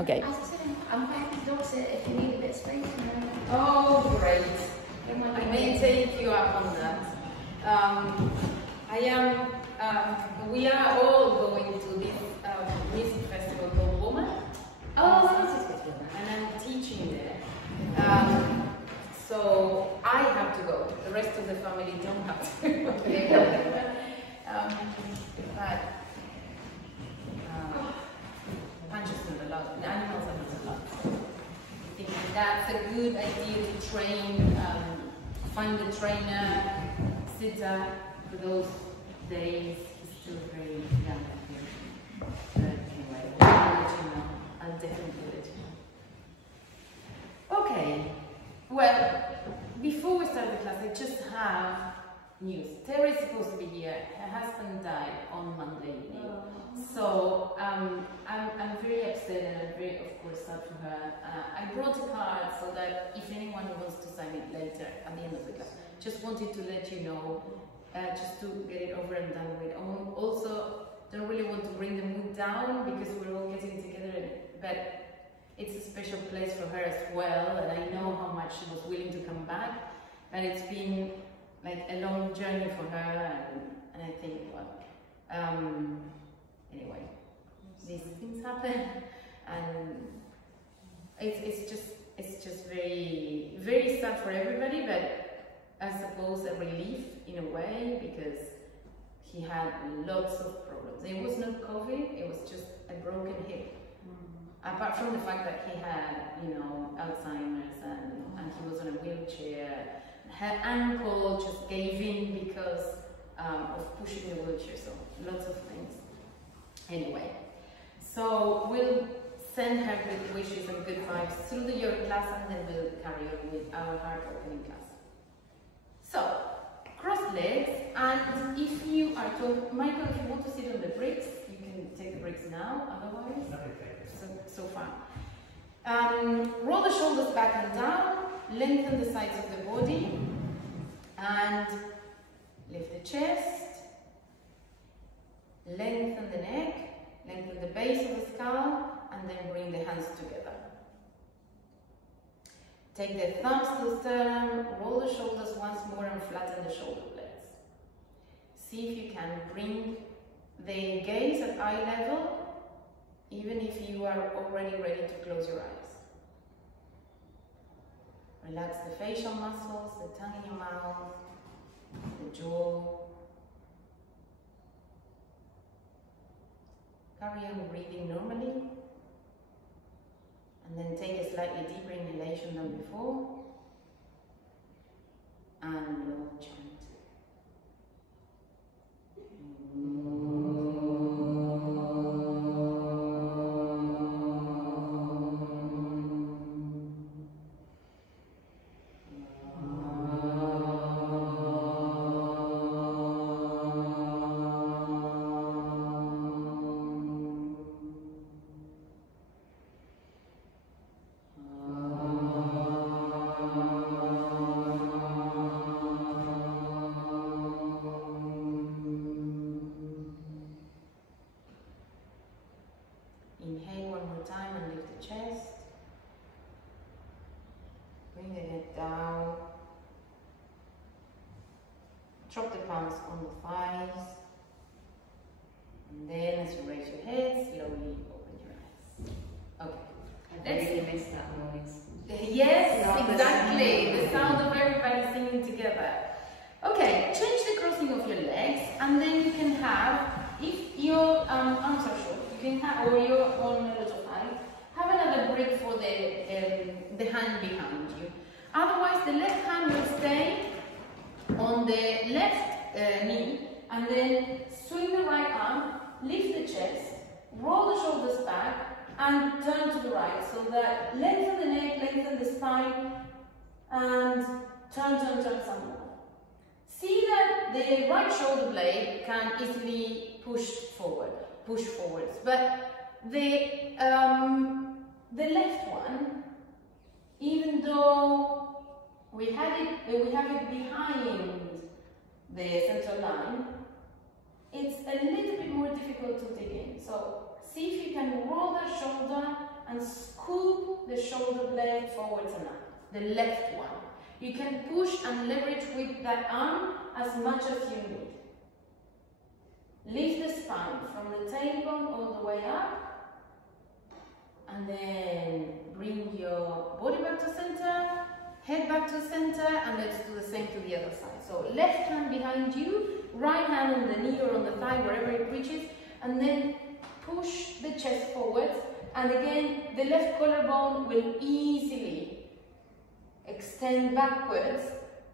Okay. As I said, I'm back to dog sit if you need a bit of space. Oh, great. I may take you up on that. We are all going to this music festival called Woman. And I'm teaching there. So I have to go. The rest of the family don't have to. But punches not allowed. Animals are not allowed. I think that's a good idea to train, find a trainer, sitter for those days. He's still very young here. But anyway, I'll let you know. I'll definitely let you know. Okay. Well, before we start the class, I just have news. Terry is supposed to be here. Her husband died on Monday evening. So I'm very upset and I'm very, of course, sad for her. I brought a card so that if anyone wants to sign it later at the end of the class, just wanted to let you know, just to get it over and done with. Also, don't really want to bring the mood down because we're all getting together, but it's a special place for her as well, and I know how much she was willing to come back, but it's been like a long journey for her, and I think, well, anyway, these things happen, and it's just very, very sad for everybody, but I suppose a relief in a way, because he had lots of problems. It was not COVID, it was just a broken hip. Apart from the fact that he had, you know, Alzheimer's and he was on a wheelchair, her ankle just gave in because of pushing the wheelchair, so lots of things. Anyway, so we'll send her good wishes and good vibes through the yoga class, and then we'll carry on with our heart opening class. So, cross legs, and if you are told, Michael, if you want to sit on the bricks, you can take the bricks now, otherwise. So far. Roll the shoulders back and down, lengthen the sides of the body, and lift the chest, lengthen the neck, lengthen the base of the skull, and then bring the hands together. Take the thumbs to the sternum, roll the shoulders once more and flatten the shoulder blades. See if you can bring the gaze at eye level, even if you are already ready to close your eyes. Relax the facial muscles, the tongue in your mouth, the jaw. Carry on breathing normally. And then take a slightly deeper inhalation than before. And we'll chant. Inhale one more time and lift the chest. Bring the head down. Drop the palms on the thighs. And then as you raise your head, slowly open your eyes. Okay. I really miss that noise. Yes, exactly. The sound of everybody singing together. Okay, change the crossing of your legs, and then you can have, if your arms are short, you can have, or you're on a lot of height, have another break for the hand behind you. Otherwise, the left hand will stay on the left knee, and then swing the right arm, lift the chest, roll the shoulders back, and turn to the right, so that lengthen the neck, lengthen the spine, and turn some more. See that the right shoulder blade can easily push forwards, but the left one, even though we have it behind the central line, it's a little bit more difficult to dig in. So see if you can roll the shoulder and scoop the shoulder blade forwards and up, the left one. You can push and leverage with that arm as much as you need. Lift the spine from the tailbone all the way up, and then bring your body back to center, head back to center, and let's do the same to the other side. So left hand behind you, right hand on the knee or on the thigh, wherever it reaches, and then push the chest forward. And again, the left collarbone will easily extend backwards,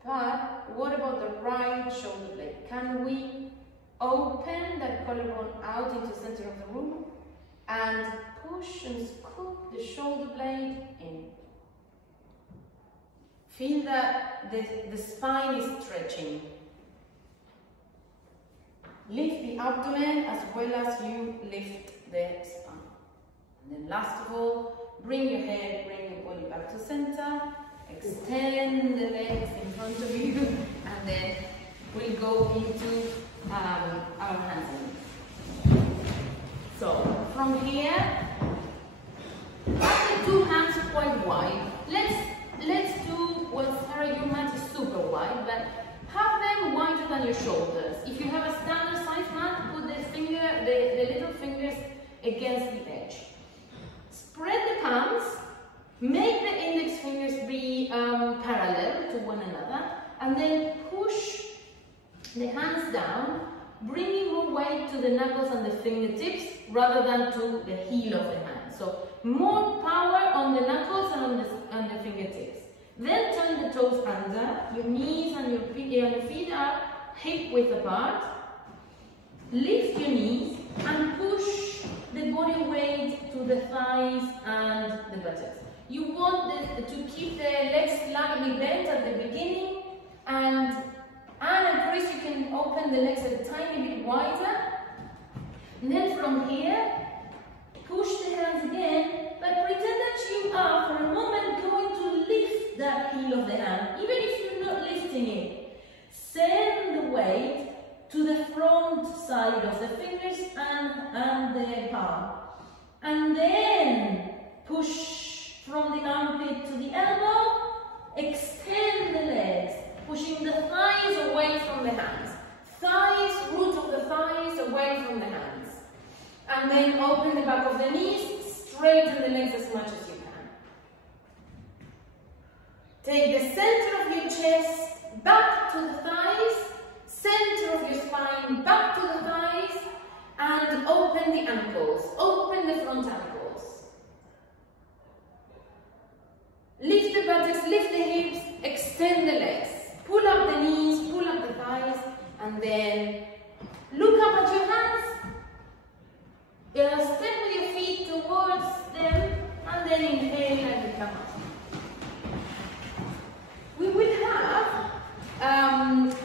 but what about the right shoulder blade? Can we open that collarbone out into the center of the room and push and scoop the shoulder blade in? Feel that the spine is stretching. Lift the abdomen as well as you lift the spine. And then last of all, bring your head, bring your body back to center, extend the legs in front of you, and then we'll go into our handstand. So from here, have the two hands quite wide. Let's do, well, sorry, your mat is super wide, but have them wider than your shoulders. If you have a standard size mat, put the little fingers against the edge. Spread the palms, make the index fingers be parallel to one another, and then push the hands down, bringing more weight to the knuckles and the fingertips rather than to the heel of the hand. So more power on the knuckles and on the fingertips. Then turn the toes under, your knees and your feet are hip width apart. Lift your knees and push the body weight to the thighs and the buttocks. You want to keep the legs slightly bent at the beginning, and at first you can open the legs a tiny bit wider. And then from here, push the hands again, but pretend that you are for a moment going to lift that heel of the hand, even if you're not lifting it. Send the weight to the front side of the fingers and the palm. And then push from the armpit to the elbow, extend the legs, pushing the thighs away from the hands. Thighs, root of the thighs away from the hands. And then open the back of the knees, straighten the legs as much as you can. Take the center of your chest back to the thighs, center of your spine back to the thighs, and open the ankles, open the front ankles. Lift the buttocks, lift the hips, extend the legs. Pull up the knees, pull up the thighs, and then look up at your hands. Step with your feet towards them, and then inhale and you come up. We will have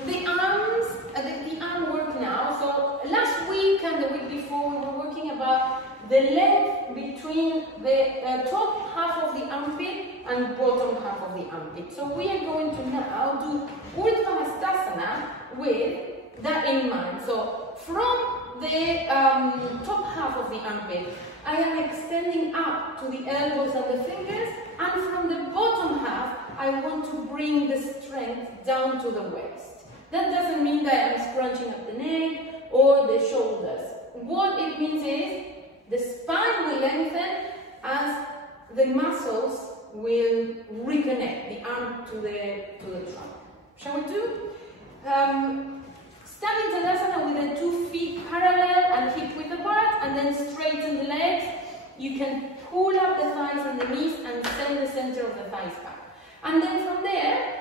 the arms, the arm work now. So last week and the week before we were working about the length between the top half of the armpit and bottom half of the armpit. So we are going to now do Halasana with that in mind. So from the top half of the armpit, I am extending up to the elbows and the fingers, and from the bottom half, I want to bring the strength down to the waist. That doesn't mean that I'm scrunching up the neck or the shoulders. What it means is the spine will lengthen as the muscles will reconnect the arm to the trunk. Shall we do? Stand in Chandrasana with the 2 feet parallel and hip width apart, and then straighten the legs. You can pull up the thighs and the knees and send the center of the thighs back. And then from there,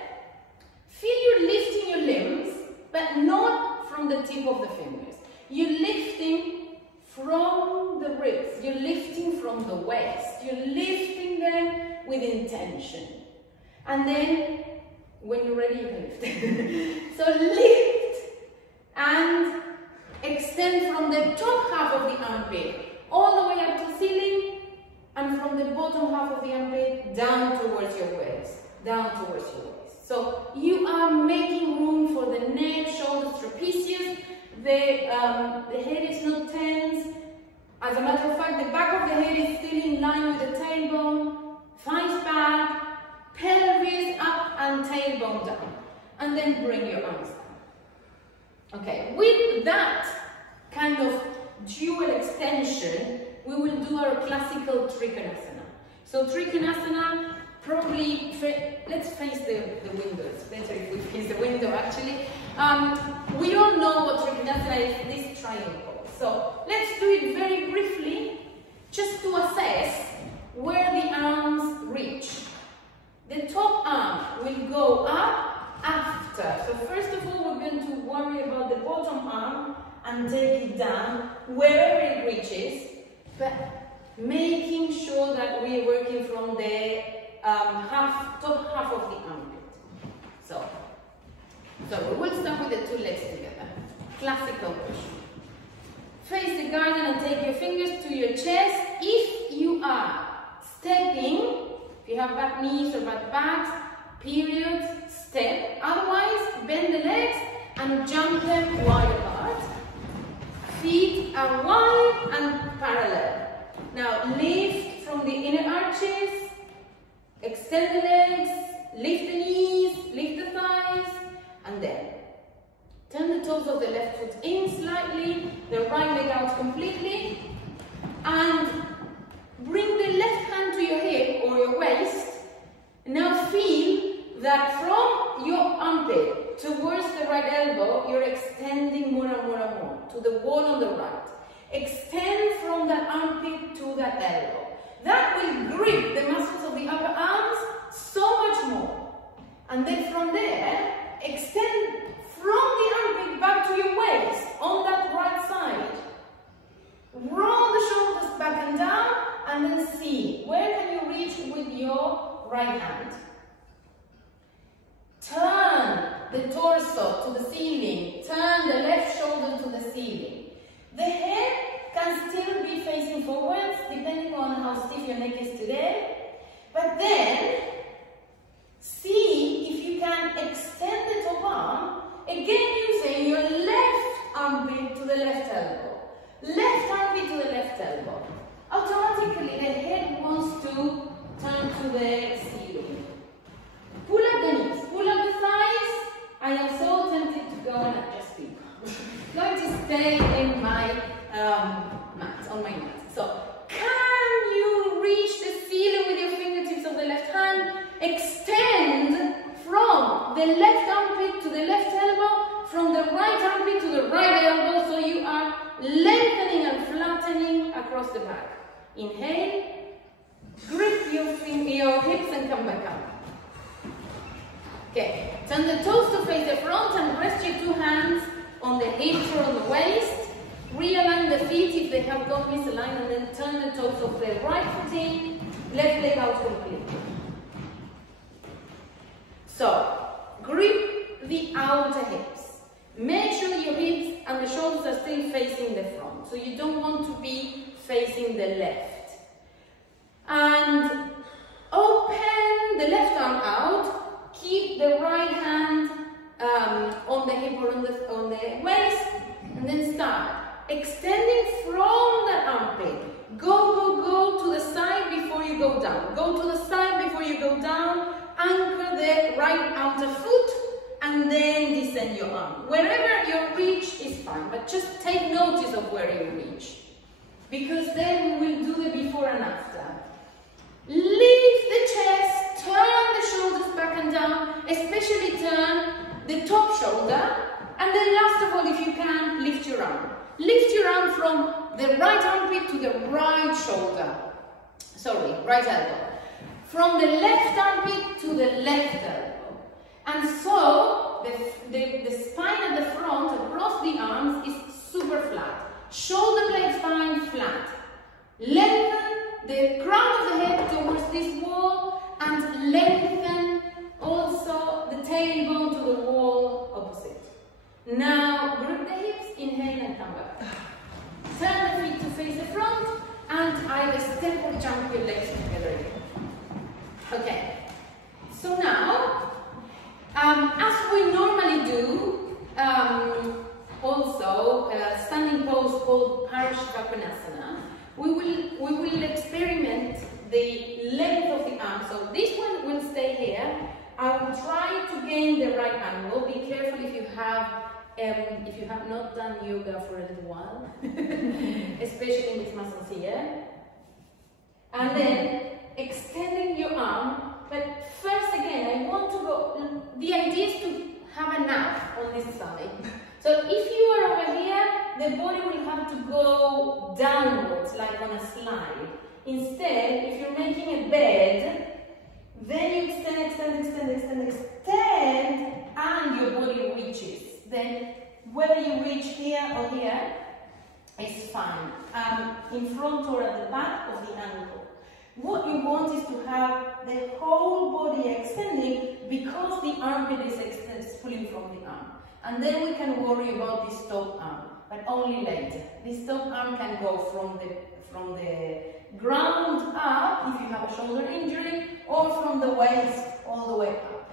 feel you're lifting your limbs, but not from the tip of the fingers. You're lifting from the ribs. You're lifting from the waist. You're lifting them with intention. And then, when you're ready, you can lift. So lift and extend from the top half of the armpit all the way up to ceiling, and from the bottom half of the armpit down towards your waist, down towards your waist. So you are making room for the neck, shoulders, trapezius. The head is not tense. As a matter of fact, the back of the head is still in line with the tailbone, thighs back, pelvis up and tailbone down. And then bring your arms down. Okay, with that kind of dual extension, we will do our classical Trikonasana. So Trikonasana, probably, let's face the window. It's better if we face the window actually. We all know what Trikonasana is, this triangle. So let's do it very briefly, just to assess where the arms reach. The top arm will go up after. So first of all, we're going to worry about the bottom arm and take it down wherever it reaches, but making sure that we're working from the top half of the armpit. So we will start with the two legs together. Classical version. Face the garden and take your fingers to your chest. If you are stepping, if you have bad knees or bad backs, period, step. Otherwise, bend the legs and jump them wide apart. Feet are wide and parallel. Now lift from the inner arches, extend the legs, lift the knees, lift the thighs, and then turn the toes of the left foot in slightly, the right leg out completely, and bring the left hand to your hip or your waist. Now feel that from your armpit towards the right elbow, you're extending more and more and more to the wall on the right. Extend from that armpit to that elbow. That will grip the muscles of the upper arms so much more. And then from there, extend from the armpit back to your waist on that right side. Roll the shoulders back and down, and then see where can you reach with your right hand. Turn the torso to the ceiling. Turn the left shoulder to the ceiling. The head can still be facing forwards, depending on how stiff your neck is today. But then, see if you can extend the top arm, again using your left armpit to the left elbow. Left armpit to the left elbow. Automatically, the head wants to turn to the ceiling. Pull up the knees, pull up the thighs. I am so tempted to go and adjust people. I'm going to stay in my mat, on my mat. So, can you reach the ceiling with your fingertips of the left hand? Extend from the left armpit to the left elbow, from the right armpit to the right elbow, so you are lengthening and flattening across the back. Inhale, grip your hips and come back up. Okay, turn the toes to face the front and rest your two hands on the hips or on the waist. Realign the feet if they have gone misaligned, and then turn the toes of the right foot in, left leg out completely. So, grip the outer hips. Make sure your hips and the shoulders are still facing the front, so you don't want to be facing the left. And open the left arm out. Keep the right hand on the hip or on the waist, and then start extending from the armpit. Go to the side before you go down. Go to the side before you go down. Anchor the right outer foot, and then descend your arm. Wherever your reach is fine, but just take notice of where you reach, because then we will do the before and after. Lift the chest, turn the shoulders back and down, especially turn the top shoulder, and then last of all, if you can, lift your arm. Lift your arm from the right armpit to the right shoulder. Sorry, right elbow. From the left armpit to the left elbow. And so, the spine at the front, across the arms, is super flat. Shoulder blade spine flat. Lengthen the crown of the head towards this wall, and lengthen also the tailbone to the wall opposite. Now, grip the hips, inhale and come back. Turn the feet to face the front, and either step or jump your legs together again. Okay, so now, as we normally do, also a standing pose called Parsvakonasana. length of the arm. So this one will stay here. I will try to gain the right angle. Be careful if you have not done yoga for a little while, especially in these muscles here. And then extending your arm. But first, again, I want to go. The idea is to have a nap on this side. So if you are over here, the body will have to go downwards, like on a slide. Instead, if you're making a bed, then you extend, and your body reaches. Then, whether you reach here or here, it's fine. In front or at the back of the ankle. What you want is to have the whole body extending because the armpit is pulling from the arm. And then we can worry about this top arm, but only later. This top arm can go from the ground up if you have a shoulder injury, or from the waist all the way up.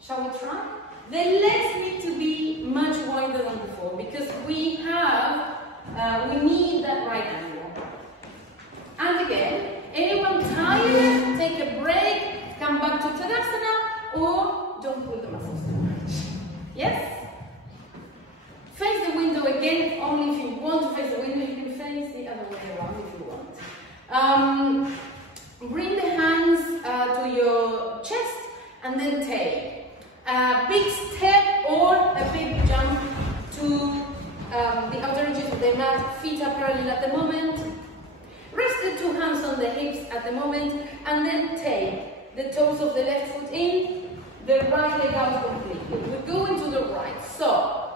Shall we try? The legs need to be much wider than before because we need that right angle. And again, anyone tired, take a break, come back to Chandrasana, or don't pull the muscles too much. Yes? Face the window again, only if you want to face the window. You can face the other way around if you want. Bring the hands to your chest and then take a big step or a big jump to the outer edges of the mat. Feet are parallel at the moment. Rest the two hands on the hips at the moment, and then take the toes of the left foot in, the right leg out completely. We're going to the right. So,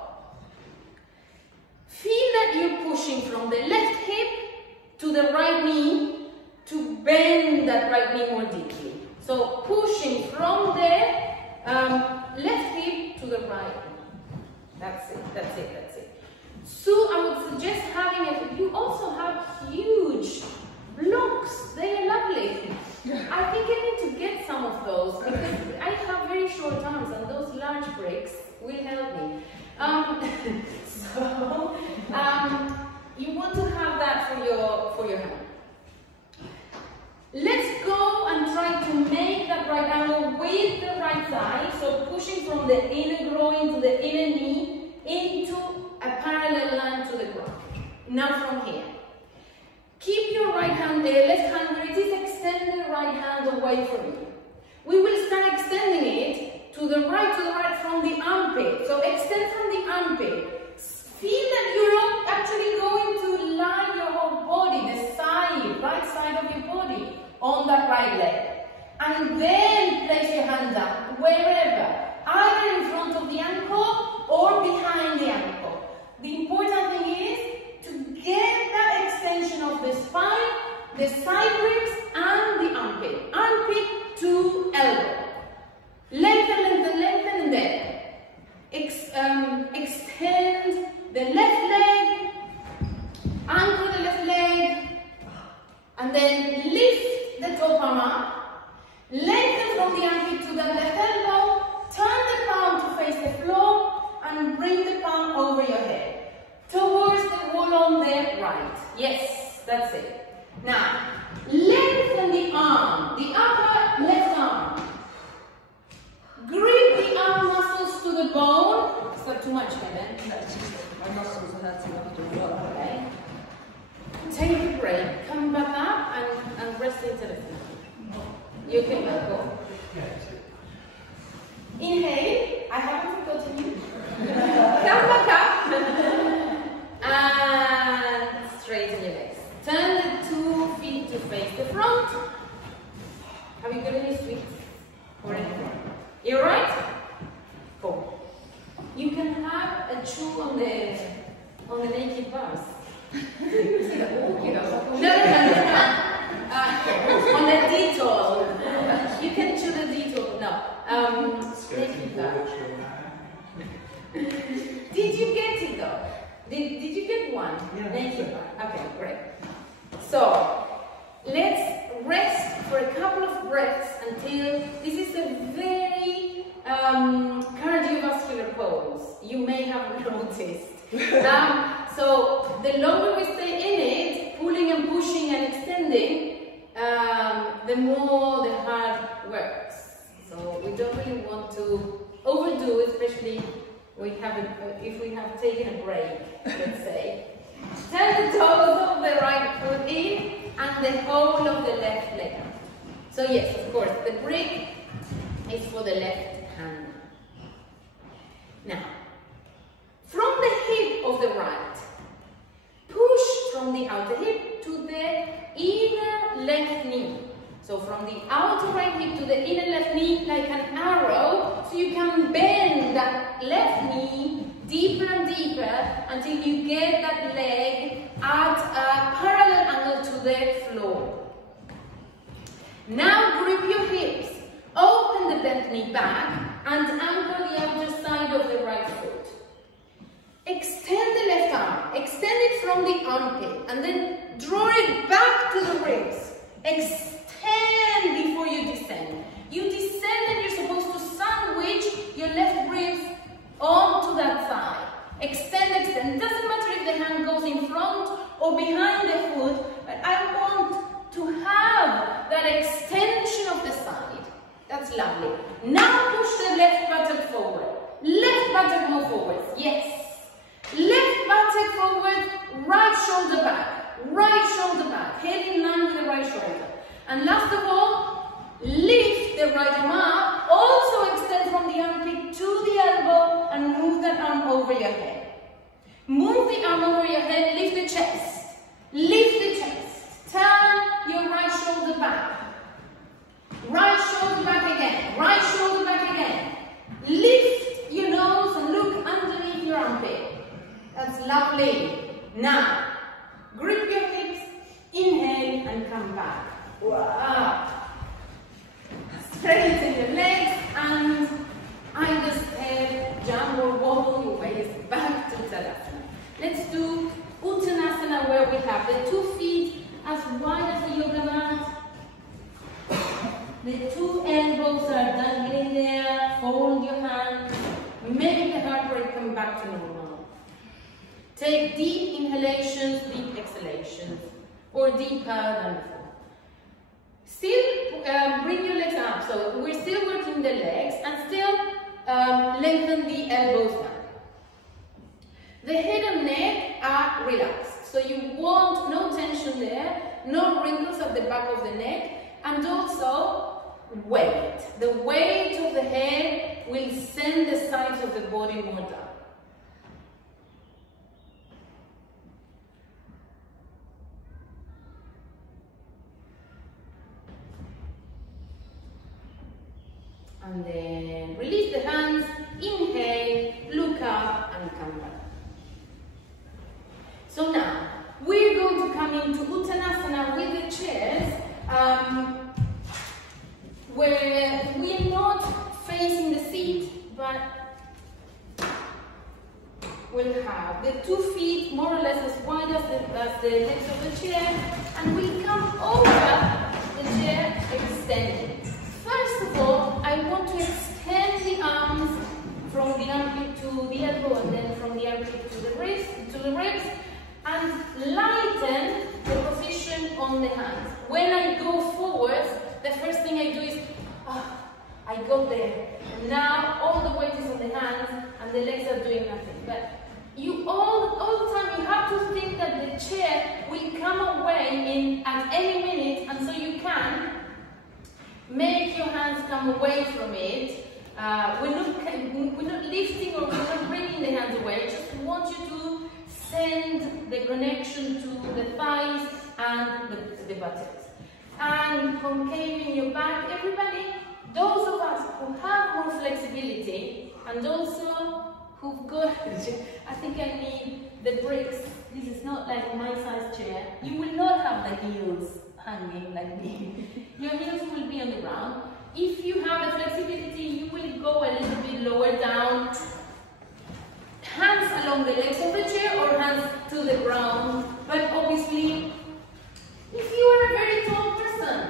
feel that you're pushing from the left hip to the right knee to bend that right knee more deeply. So, pushing from the left hip to the right knee. That's it, that's it, that's it. So, I would suggest having it. You also have huge blocks. They are lovely. I think I need to get some of those because I have very short arms and those large bricks will help me. You want to have that for your hand. Let's go and try to make that right angle with the right side. So pushing from the inner groin to the inner knee into a parallel line to the ground. Now from here. Keep your right hand there, left hand where it is. Extend the right hand away from you. We will start extending it to the right from the armpit. So extend from the armpit. Feel that you're not actually going to lie your whole body, the side, right side of your body, on that right leg. And then place your hand down, wherever, either in front of the ankle or behind the ankle. The important thing is to get that extension of the spine, the side ribs, and the armpit. Armpit to elbow. Lengthen, lengthen, lengthen, and then extend the left leg, anchor the left leg, and then lift the top arm up, lengthen from the armpit to the left elbow, turn the palm to face the floor, and bring the palm over your head, towards the wall on the right. Yes, that's it. Now, lengthen the arm, the upper left arm. Grip the arm muscles to the bone. It's not too much, Helen. My muscles are hurting after a while. Okay. Take a break. Come back up and rest into the floor. You can go. Inhale. I haven't forgotten you. Come back up. And straighten your legs. Turn the 2 feet to face the front. Have you got any sweets or anything? You alright? Cool. You can have a chew on the naked bars. No. On the detour. You can chew the detour. No. Naked bar. Did you get it though? Did you get one? Yeah. Naked bar. Okay, great. So let's rest for a couple of breaths until this is a very cardiovascular pose. You may have noticed. So the longer we stay in it, pulling and pushing and extending, the more more the heart works. So we don't really want to overdo, especially if we have taken a break, let's say. Turn the toes of the right foot in and the whole of the left leg out. So yes, of course, the brick is for the left hand. Now, from the hip of the right, push from the outer hip to the inner left knee. So from the outer right hip to the inner left knee like an arrow, so you can bend that left knee deeper and deeper until you get that leg at a parallel angle to the floor. Now grip your hips, open the bent knee back and anchor the outer side of the right foot. Extend the left arm, extend it from the armpit and then draw it back to the ribs. Extend before you descend. You descend and you're supposed to sandwich your left ribs onto that side. Extend, extend. Doesn't matter if the hand goes in front or behind the foot, but I want to have that extension of the side. That's lovely. Now push the left buttock forward. Left buttock more forward. Yes. Left buttock forward, right shoulder back. Right shoulder back. Head in line with the right shoulder. And last of all, lift the right arm up. Also extend from the armpit to the elbow and move that arm over your head. Move the arm over your head, lift the chest. Lift the chest. Turn your right shoulder back. Right shoulder back again. Right shoulder back again. Lift your nose and look underneath your armpit. That's lovely. Now, grip your hips, inhale and come back. Wow. Straighten your legs and either step, jump or wobble your waist back to Tadasana. Let's do Uttanasana where we have the 2 feet as wide as the yoga mat. The 2 elbows are dangling there. Fold your hands. Make the heart rate come back to normal. Take deep inhalations, deep exhalations, or deeper than before. Still bring your legs up, so we're still working the legs and still lengthen the elbows down. The head and neck are relaxed, so you want no tension there, no wrinkles at the back of the neck, and also weight. The weight of the head will send the sides of the body more down. And then release the hands, inhale, look up and come back. So now, we're going to come into Uttanasana with the chairs, where we are not facing the seat, but we'll have the 2 feet more or less as wide as the legs of the chair, and we'll come over the chair extended. First of all, I want to extend the arms from the armpit to the elbow and then from the armpit to the wrist, and lighten the position on the hands. When I go forwards, the first thing I do is, I go there. And now all the weight is on the hands and the legs are doing nothing. But you all the time you have to think that the chair will come away at any minute, and so you can make your hands come away from it. We're not lifting or we're not bringing the hands away. I just want you to send the connection to the thighs and the buttocks. And concaving your back. Everybody, those of us who have more flexibility and also who've got, I think I need the bricks. This is not like my size chair. You will not have the heels hanging like me. Your heels will be on the ground. If you have the flexibility, you will go a little bit lower down. Hands along the legs of the chair or hands to the ground. But obviously, if you are a very tall person,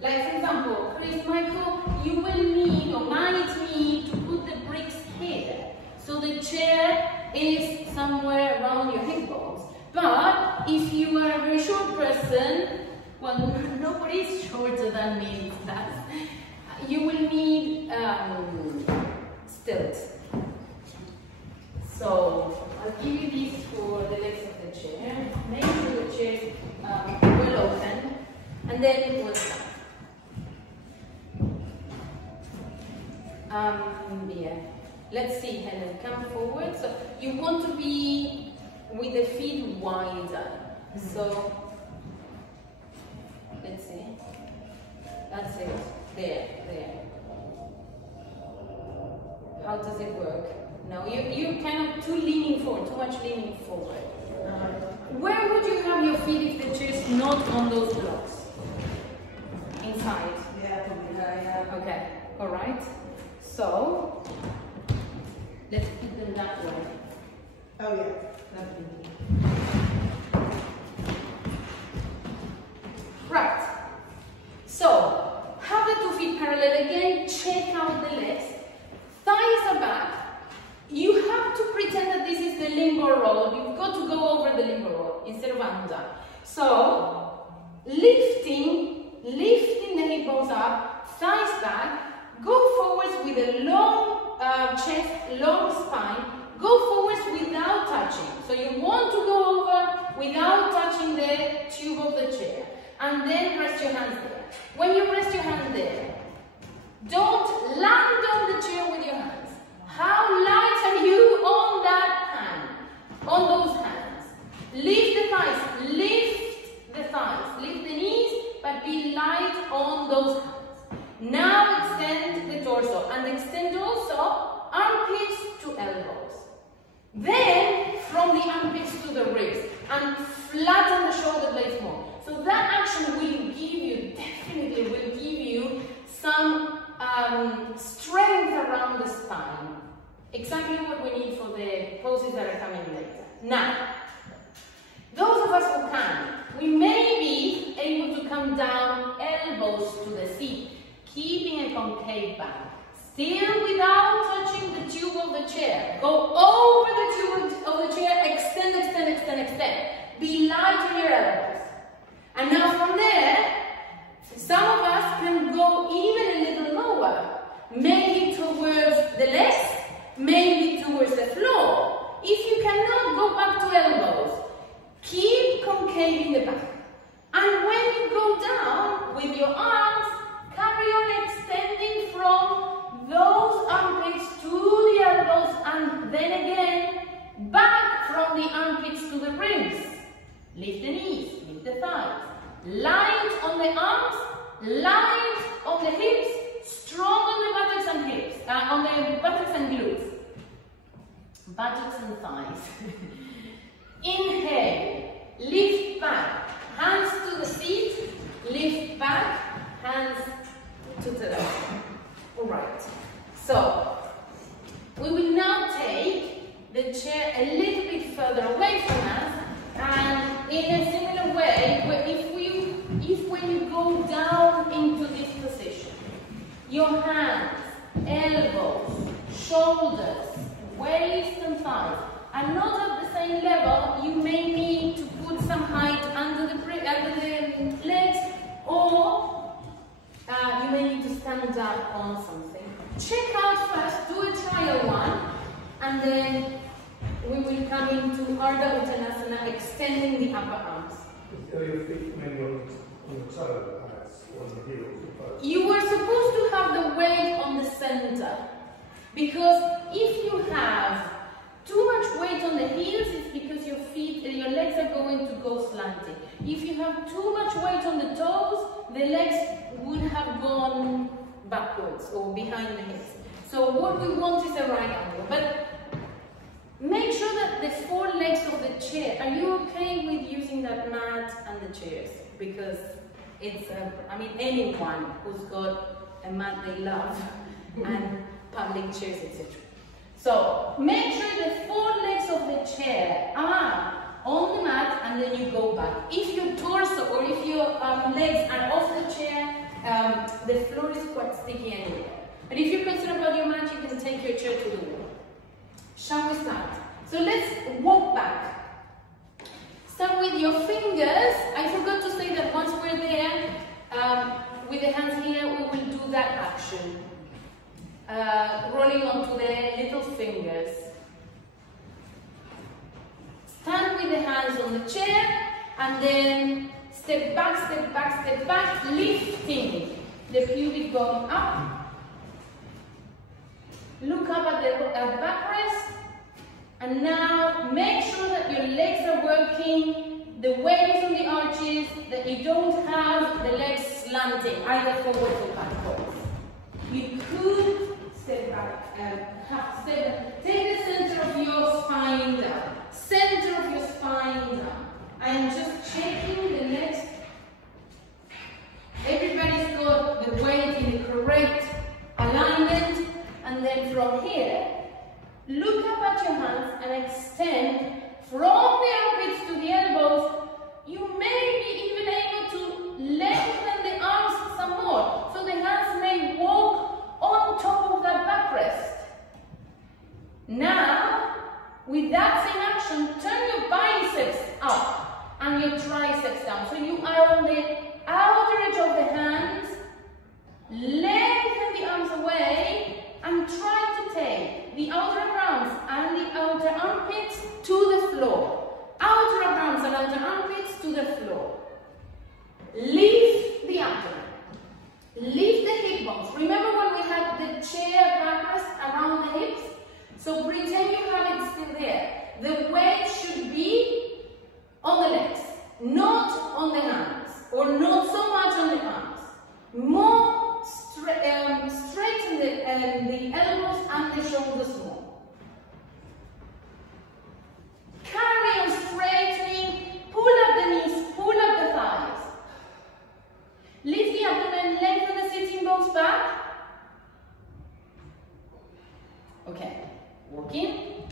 like for example, Chris, Michael, you will need or might need to put the bricks here. So the chair is somewhere around your hip bones. But if you are a very short person, Well, nobody is shorter than me. You will need stilts. So I'll give you these for the legs of the chair. Make sure the chair is well open, and then we'll start. Yeah. Let's see, Helen, come forward. So you want to be with the feet wider. So let's see. That's it. There. How does it work? No, you're kind of too much leaning forward. Where would you have your feet if the chair is not on those blocks? Inside? Yeah. Okay, all right. So, let's put them that way. Oh yeah. Right. So, have the 2 feet parallel again. Check out the legs. Thighs are back. You have to pretend that this is the limbo roll. You've got to go over the limbo roll instead of under. So, lifting the hip bones up, thighs back. Go forwards with a long chest, long spine. Go forwards without touching. So you want to go over without touching the tube of the chair. And then rest your hands there. When you rest your hands there, don't land on the chair with your hands. How light are you on that hand? On those hands. Lift the thighs. Lift the thighs. Lift the knees, but be light on those hands. Now extend the torso and extend also armpits to elbows. Then from the armpits to the ribs and flatten the shoulder blades more. So that action will give you, definitely will give you some strength around the spine. Exactly what we need for the poses that are coming later. Now, those of us who can, we may be able to come down elbows to the seat, keeping a concave back. Still without touching the tube of the chair. Go over the tube of the chair, extend, extend, extend, extend. Be light on your elbows. And now from there, some of us can go even a little lower. Maybe towards the legs, maybe towards the floor. If you cannot go back to elbows, keep concave in the back. And when you go down with your arms, carry on extending from those armpits to the elbows and then again back from the armpits to the ribs. Lift the knees, lift the thighs. Light on the arms, light on the hips, strong on the buttocks and hips, on the buttocks and glutes. Buttocks and thighs. Inhale, lift back, hands to the seat, lift back, hands to the left. Alright, so we will now take the chair a little bit further away from us, and in a similar way, if when you go down into this position, your hands, elbows, shoulders, waist and thighs are not at the same level, you may need to put some height under the legs, or you may need to stand up on something. Check out first, do a trial one, and then we will come into Ardha Uttanasana, extending the upper arms. Are your feet maybe on the toe, on the heels? You were supposed to have the weight on the center, because if you have too much weight on the heels, it's because your legs are going to go slanting. If you have too much weight on the toes, the legs would have gone backwards or behind the hips. So what we want is a right angle. But make sure that the 4 legs of the chair, are you okay with using that mat and the chairs? Because it's, anyone who's got a mat they love and public chairs, etc. So make sure the 4 legs of the chair are on the mat and then you go back. If your torso or if your legs are off the chair, the floor is quite sticky anyway. But if you're concerned about your mat, you can take your chair to the wall. Shall we start? So let's walk back. Start with your fingers. I forgot to say that once we're there, with the hands here, we will do that action. Rolling onto the little fingers. Stand with the hands on the chair, and then step back, step back, step back, lifting the pubic bone up. Look up at the backrest, and now make sure that your legs are working, the weight is on the arches, that you don't have the legs slanting, either forward or backwards. You could step back, step. Take the center of your spine down. Center of your spine down. I am just checking the legs. Everybody's got the weight in the correct alignment. And then from here, look up at your hands and extend from the armpits to the elbows. You may be even able to lengthen the arms some more. So the hands may walk on top of that backrest. Now, with that same action, turn your biceps up and your triceps down. So you are on the outer edge of the hands, lengthen the arms away, and try to take the outer arms and the outer armpits to the floor. Outer arms and outer armpits to the floor. Lift the abdomen. Lift the hip bones. Remember when we had the chair backrest around the hips? So pretend you have it still there. The weight should be on the legs, not on the hands, or not so much on the arms. More straighten the elbows and the shoulders more. Carry on straightening, pull up the knees, pull up the thighs. Lift the abdomen, lengthen the sitting bones back. Okay, walking.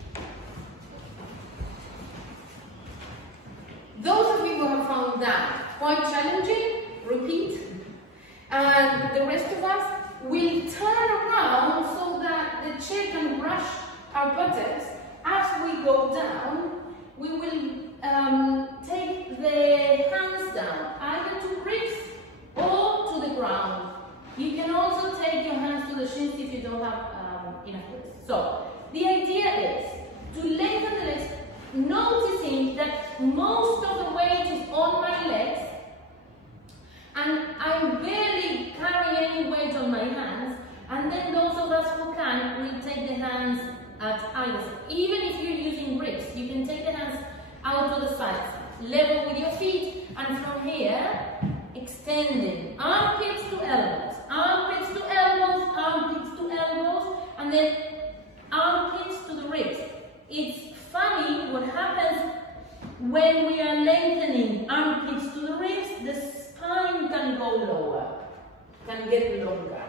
Those of you who have found that quite challenging, repeat. And the rest of us will turn around so that the chair can brush our buttocks. As we go down, we will take the hands down, either to wrists or to the ground. You can also take your hands to the shins if you don't have enough wrists. So, the idea is to lengthen the legs, noticing that most of the weight is on my legs, and I barely carry any weight on my hands, and then those of us who can, will take the hands at either side. Even if you're using grips, you can take the hands out to the sides, level with your feet, and from here, extending, armpits to elbows, armpits to elbows, armpits to elbows, and then armpits to the ribs. It's funny what happens when we are lengthening armpits to the ribs, the spine can go lower, can get longer.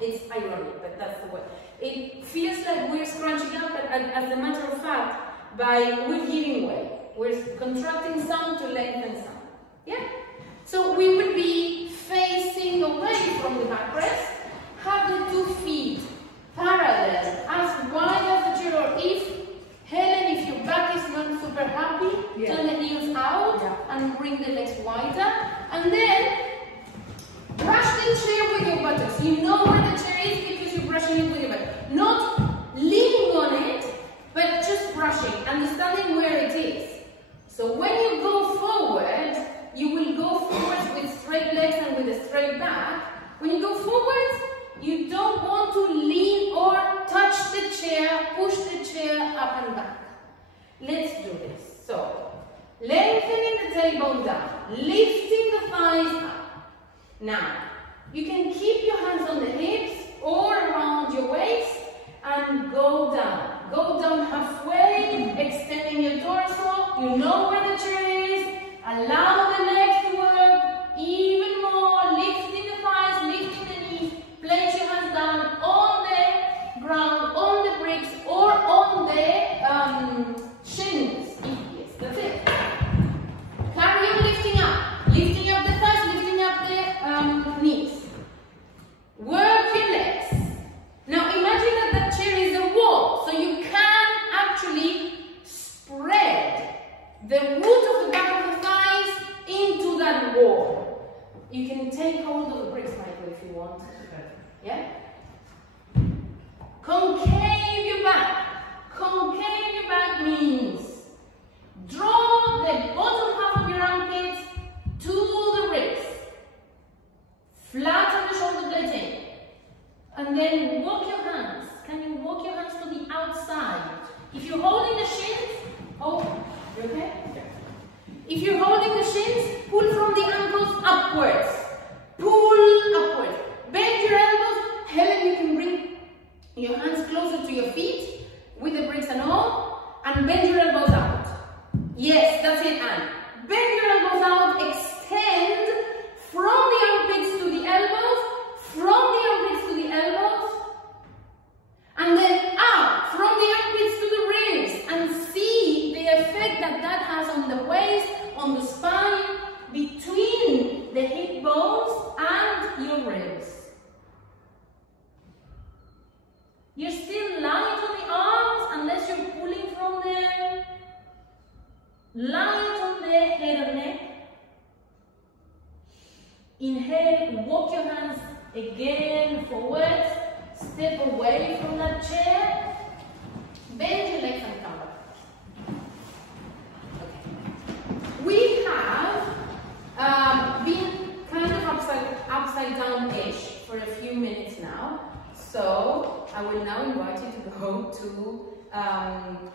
It's ironic, but that's the way. It feels like we're scrunching up, but as a matter of fact, we're giving way. We're contracting some to lengthen some. Yeah? So we will be facing away from the backrest, have the 2 feet parallel, as wide as the chair, or Helen, if your back is not super happy, turn the heels out and bring the legs wider. And then brush the chair with your buttocks. You know where the chair is because you're brushing it with your buttocks. Not leaning on it, but just brushing, understanding where it is. So when you go forward, you will go forward with straight legs and with a straight back. When you go forward, you don't want to lean or touch the chair, push the chair up and back. Let's do this. So, lengthening the tailbone down, lifting the thighs up. Now, you can keep your hands on the hips or around your waist and go down. Go down halfway, extending your torso. You know where the chair is. Allow the legs to work even more, lifting the thighs, lifting the knees. Place your hands down on the ground, on the bricks, or on the shins. Yes, that's it. Carry on lifting up the thighs, lifting up the knees. Work your legs. Now imagine that that chair is a wall, so you can actually spread the root of the back and then walk your hands. Can you walk your hands to the outside? If you're holding the shins, you okay? If you're holding the shins, pull from the ankles upwards. Pull upwards. Bend your elbows. Helen, you can bring your hands closer to your feet with the bricks and all, and bend your elbows out. Yes, that's it, Anne. Bend your elbows out, extend from the armpits to the elbows, from the armpits to the elbows, and then out from the armpits to the ribs, and see the effect that that has on the waist, on the spine, between the hip bones and your ribs. You're still light on the arms unless you're pulling from them. Light on the head and neck. Inhale, walk your hands again forward. Step away from that chair. Bend your legs and come back. Okay. We have been kind of upside down-ish for a few minutes now. So I will now invite you to go to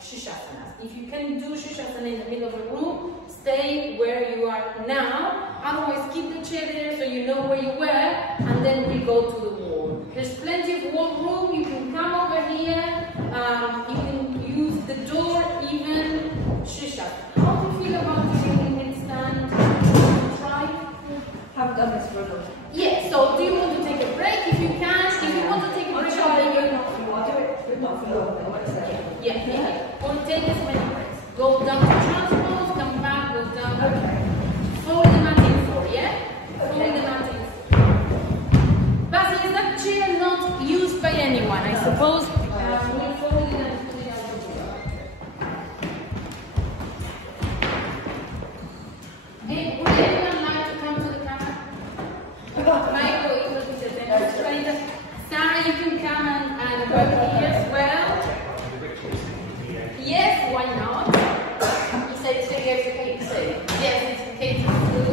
Shishasanas. If you can do Shishasana in the middle of the room, stay where you are now. Otherwise, keep the chair there so you know where you were, and then we go to the wall. There's plenty of wall room. You can come over here. You can use the door, even Shishasana. How do you feel about doing headstand? Try. Have done this for a long time. Yeah, so do you want to take a break? If you can, if you want to take a break, Not for long, what is that? yeah. Or take as many breaks. Go down to transpose, come back, go down. Okay. Fold the mat in four, yeah? Fold the mat in four. Basil, is that chair not used by anyone? I suppose we'll fold it and put it out of the way. Hey, would anyone like to come to the camera? Michael, you will be the demonstrator. Sarah, you can come and work here as well. Yes, why not? You said it's okay to say. Yes, it's okay to do.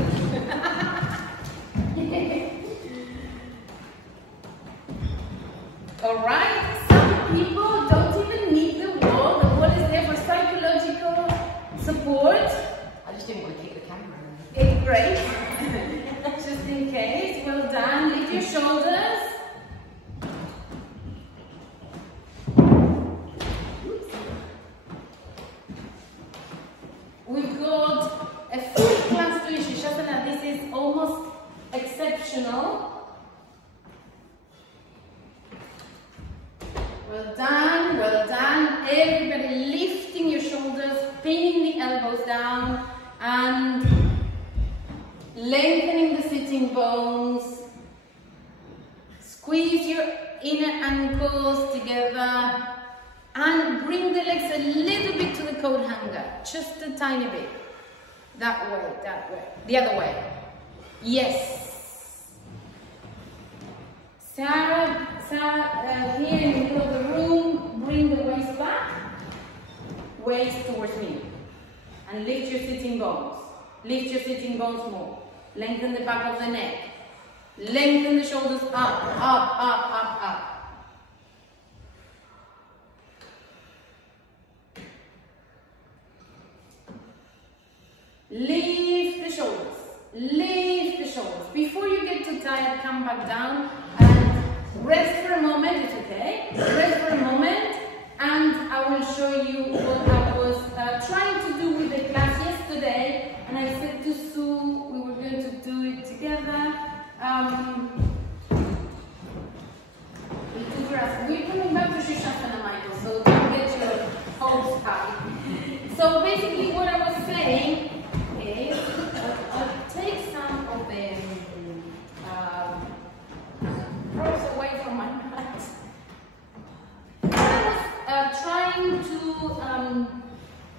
Alright, some people don't even need the wall. The wall is there for psychological support. I just didn't want to keep the camera. It's great. Just in case. Well done. Lift your shoulders. We've got a full class doing Shishasana. This is almost exceptional. Well done, well done. Everybody lifting your shoulders, pinning the elbows down, and lengthening the sitting bones. Squeeze your inner ankles together. And bring the legs a little bit to the coat hanger, just a tiny bit. That way, the other way. Yes. Sarah, here in the middle of the room, bring the waist back, waist towards me. And lift your sitting bones. Lift your sitting bones more. Lengthen the back of the neck. Lengthen the shoulders up, up, up, up, up. Lift the shoulders, lift the shoulders. Before you get too tired, come back down and rest for a moment, it's okay. Rest for a moment, and I will show you what I was trying to do with the class yesterday. And I said to Sue, we were going to do it together. We're coming back to Shishasana, Michael, so don't get your hopes high. So basically what I was saying, I'll take some of the props away from my mat. I was trying to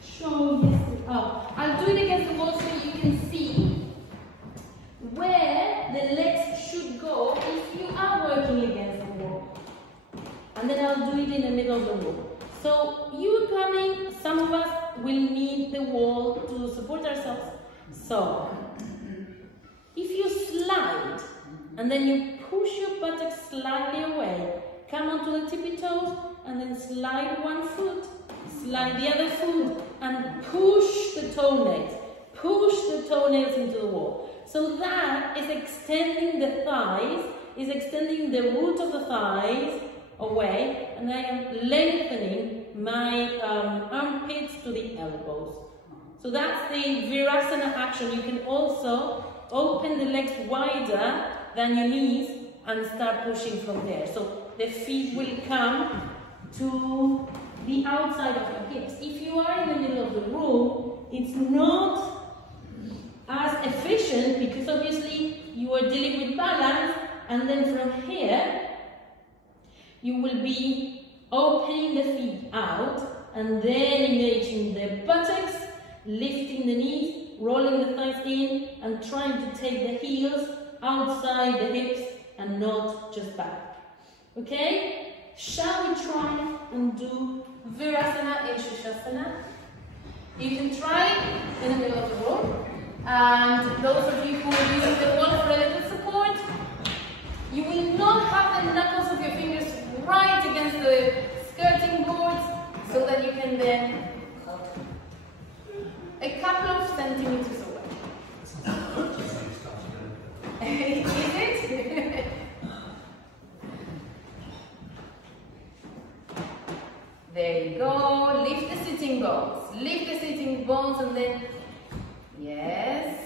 show you. I'll do it against the wall so you can see where the legs should go if you are working against the wall. And then I'll do it in the middle of the wall. So you coming, some of us will need the wall to support ourselves. So, if you slide and then you push your buttocks slightly away, Come onto the tippy toes and then slide one foot, slide the other foot and push the toenails. Push the toenails into the wall. So that is extending the thighs, is extending the root of the thighs away, and I am lengthening my armpits to the elbows. So that's the Virasana action. You can also open the legs wider than your knees and start pushing from there. So the feet will come to the outside of your hips. If you are in the middle of the room, it's not as efficient because obviously you are dealing with balance, and then from here you will be opening the feet out and then engaging the buttocks, lifting the knees, rolling the thighs in and trying to take the heels outside the hips and not just back. Okay? Shall we try and do Virasana in Shavasana? You can try in the middle of the room. And those of you who are using the wall for a little support, you will not have the knuckles of your fingers right against the skirting boards, so that you can then a couple of centimeters away. Is it? There you go. Lift the sitting bones. Lift the sitting bones and then yes.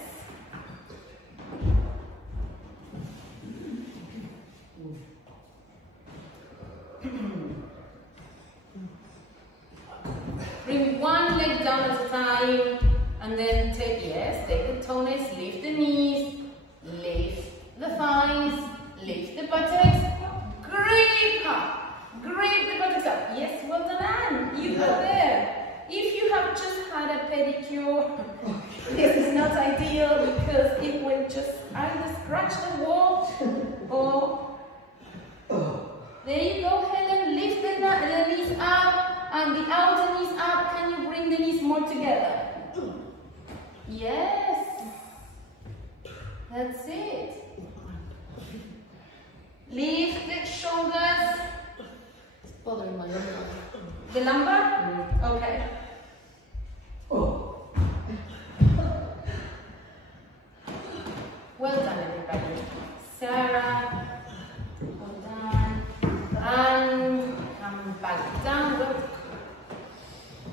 Bring one leg down at a time and then take the toenails, lift the knees, lift the thighs, lift the buttocks, grip up, grip the buttocks up. Yes, well done, you are there. If you have just had a pedicure, this is not ideal because it will just either scratch the wall or... There you go, Helen. Lift the knees up and the outer knees up. Can you bring the knees more together? Yes. That's it. Lift the shoulders. It's bothering my lumbar. The lumbar? Okay. Well done, everybody. Sarah. Well done. And come back down.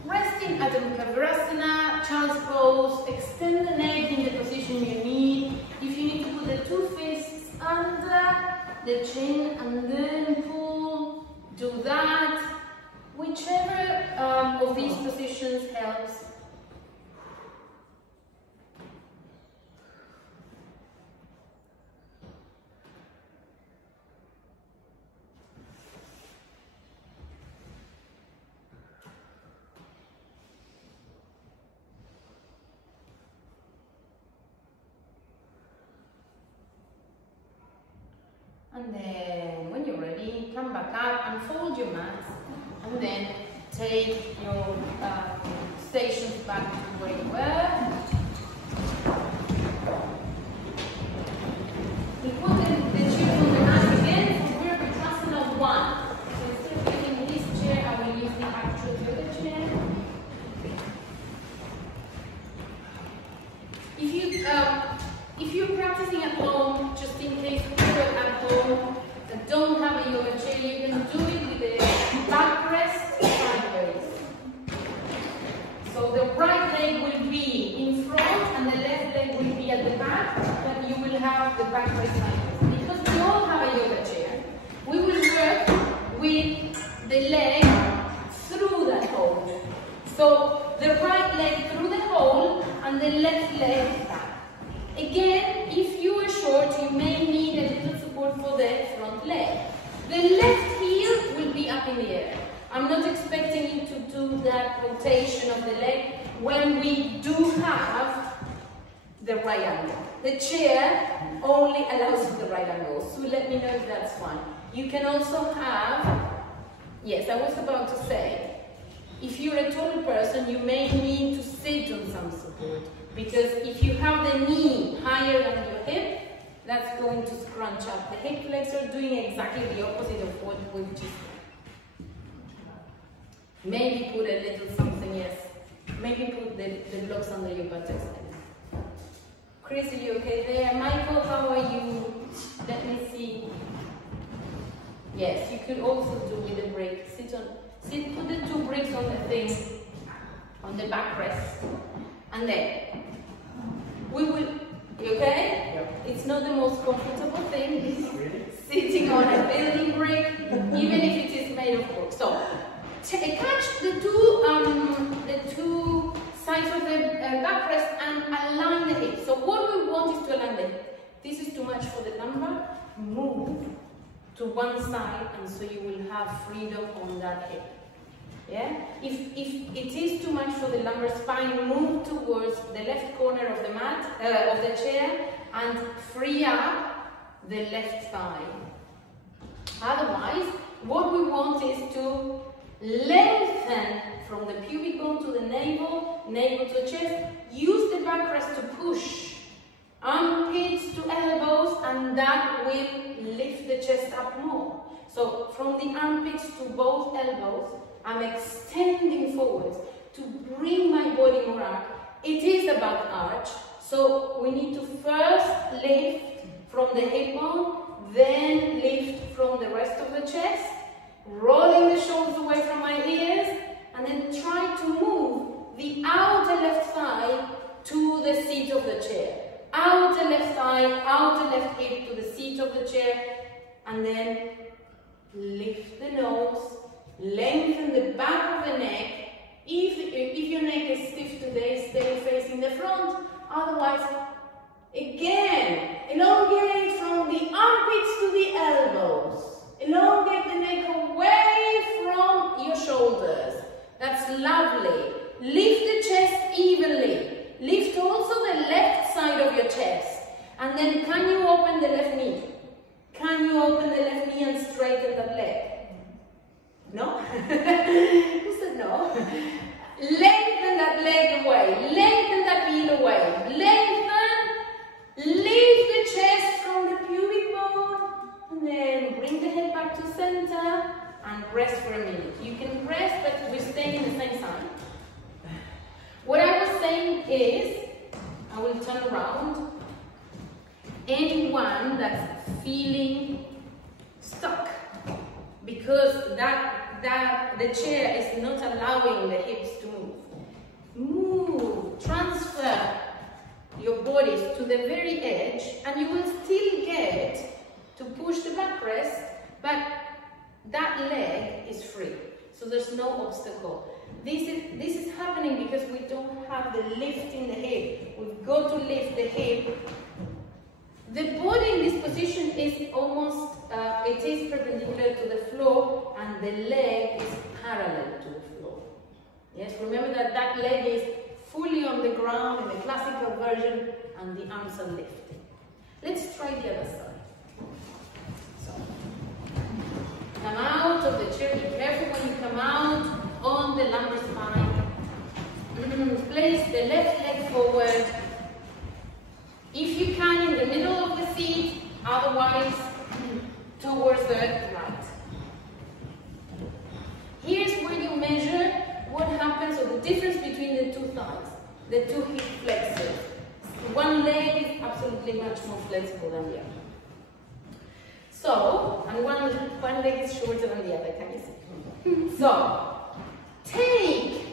Resting Adho Mukha Virasana, child's pose. Extend the neck in the position you need. If you need to put the two fists under the chin and then pull, do that. Whichever of these positions helps. And then, when you're ready, come back up and fold your mats, and then take your stations back to where you were. We put the chairs on the mat again for Virasana 1. So instead of using this chair, I will use the actual yoga chair. If you're practicing at home, just in case you're at home and don't have a yoga chair, you can do it with a back rest sideways. So the right leg will be in front and the left leg will be at the back, but you will have the back rest sideways. Because we all have a yoga chair, we will work with the leg through that hole. So the right leg through the hole and the left leg back. Again, if you are short, you may need a little support for the front leg. The left heel will be up in the air. I'm not expecting you to do that rotation of the leg when we do have the right angle. The chair only allows the right angle, so let me know if that's fine. You can also have, yes, I was about to say, if you're a taller person, you may need to sit on some support. Because if you have the knee higher than your hip, that's going to scrunch up the hip flexor, doing exactly the opposite of what we've just done. Maybe put a little something, yes. Maybe put the blocks under your buttocks. Chris, are you okay there? Michael, how are you? Let me see. Yes, you could also do with a break. Put the 2 bricks on the thing, on the backrest, and then we will. You okay? Yeah. It's not the most comfortable thing. It's sitting on a building brick, even if it is made of wood. So catch the two sides of the backrest and align the hips. So what we want is to align the hip. This is too much for the lumbar. Move to one side, and so you will have freedom on that hip. Yeah. If it is too much for the lumbar spine, move towards the left corner of the mat, of the chair, and free up the left thigh. Otherwise, what we want is to lengthen from the pubic bone to the navel, navel to the chest. Use the backrest to push armpits to elbows, and that will lift the chest up more. So from the armpits to both elbows, I'm extending forwards to bring my body more up. It is about arch, so we need to first lift from the hip bone, then lift from the rest of the chest, rolling the shoulders away from my ears, and then try to move the outer left thigh to the seat of the chair. Outer left thigh, outer left hip to the seat of the chair, and then lift the nose, lengthen the back of the neck. If your neck is stiff today, stay facing the front. Otherwise, again, elongate from the armpits to the elbows. Elongate the neck away from your shoulders. That's lovely. Lift the chest evenly. Lift also the left side of your chest. And then can you open the left knee? Can you open the left knee and straighten that leg? No? Who said no? Lengthen that leg away. Lengthen that heel away. Lengthen. Lift the chest from the pubic bone. And then bring the head back to center and rest for a minute. You can rest, but we're staying in the same side. What I was saying is, I will turn around. Anyone that's feeling stuck because the chair is not allowing the hips to move, transfer your bodies to the very edge, and you will still get to push the backrest, but that leg is free, so there's no obstacle. This is happening because we don't have the lift in the hip. We've got to lift the hip. The body in this position is almost, it is perpendicular to the floor, and the leg is parallel to the floor. Yes, remember that leg is fully on the ground in the classical version, and the arms are lifted. Let's try the other side. So, come out of the chair. Be careful when you come out on the lumbar spine. Place the left leg forward. If you can, in the middle of the seat, otherwise towards the right. Here's where you measure what happens, or the difference between the two thighs, the two hip flexors. One leg is absolutely much more flexible than the other. So, and one leg is shorter than the other, can you see? So, take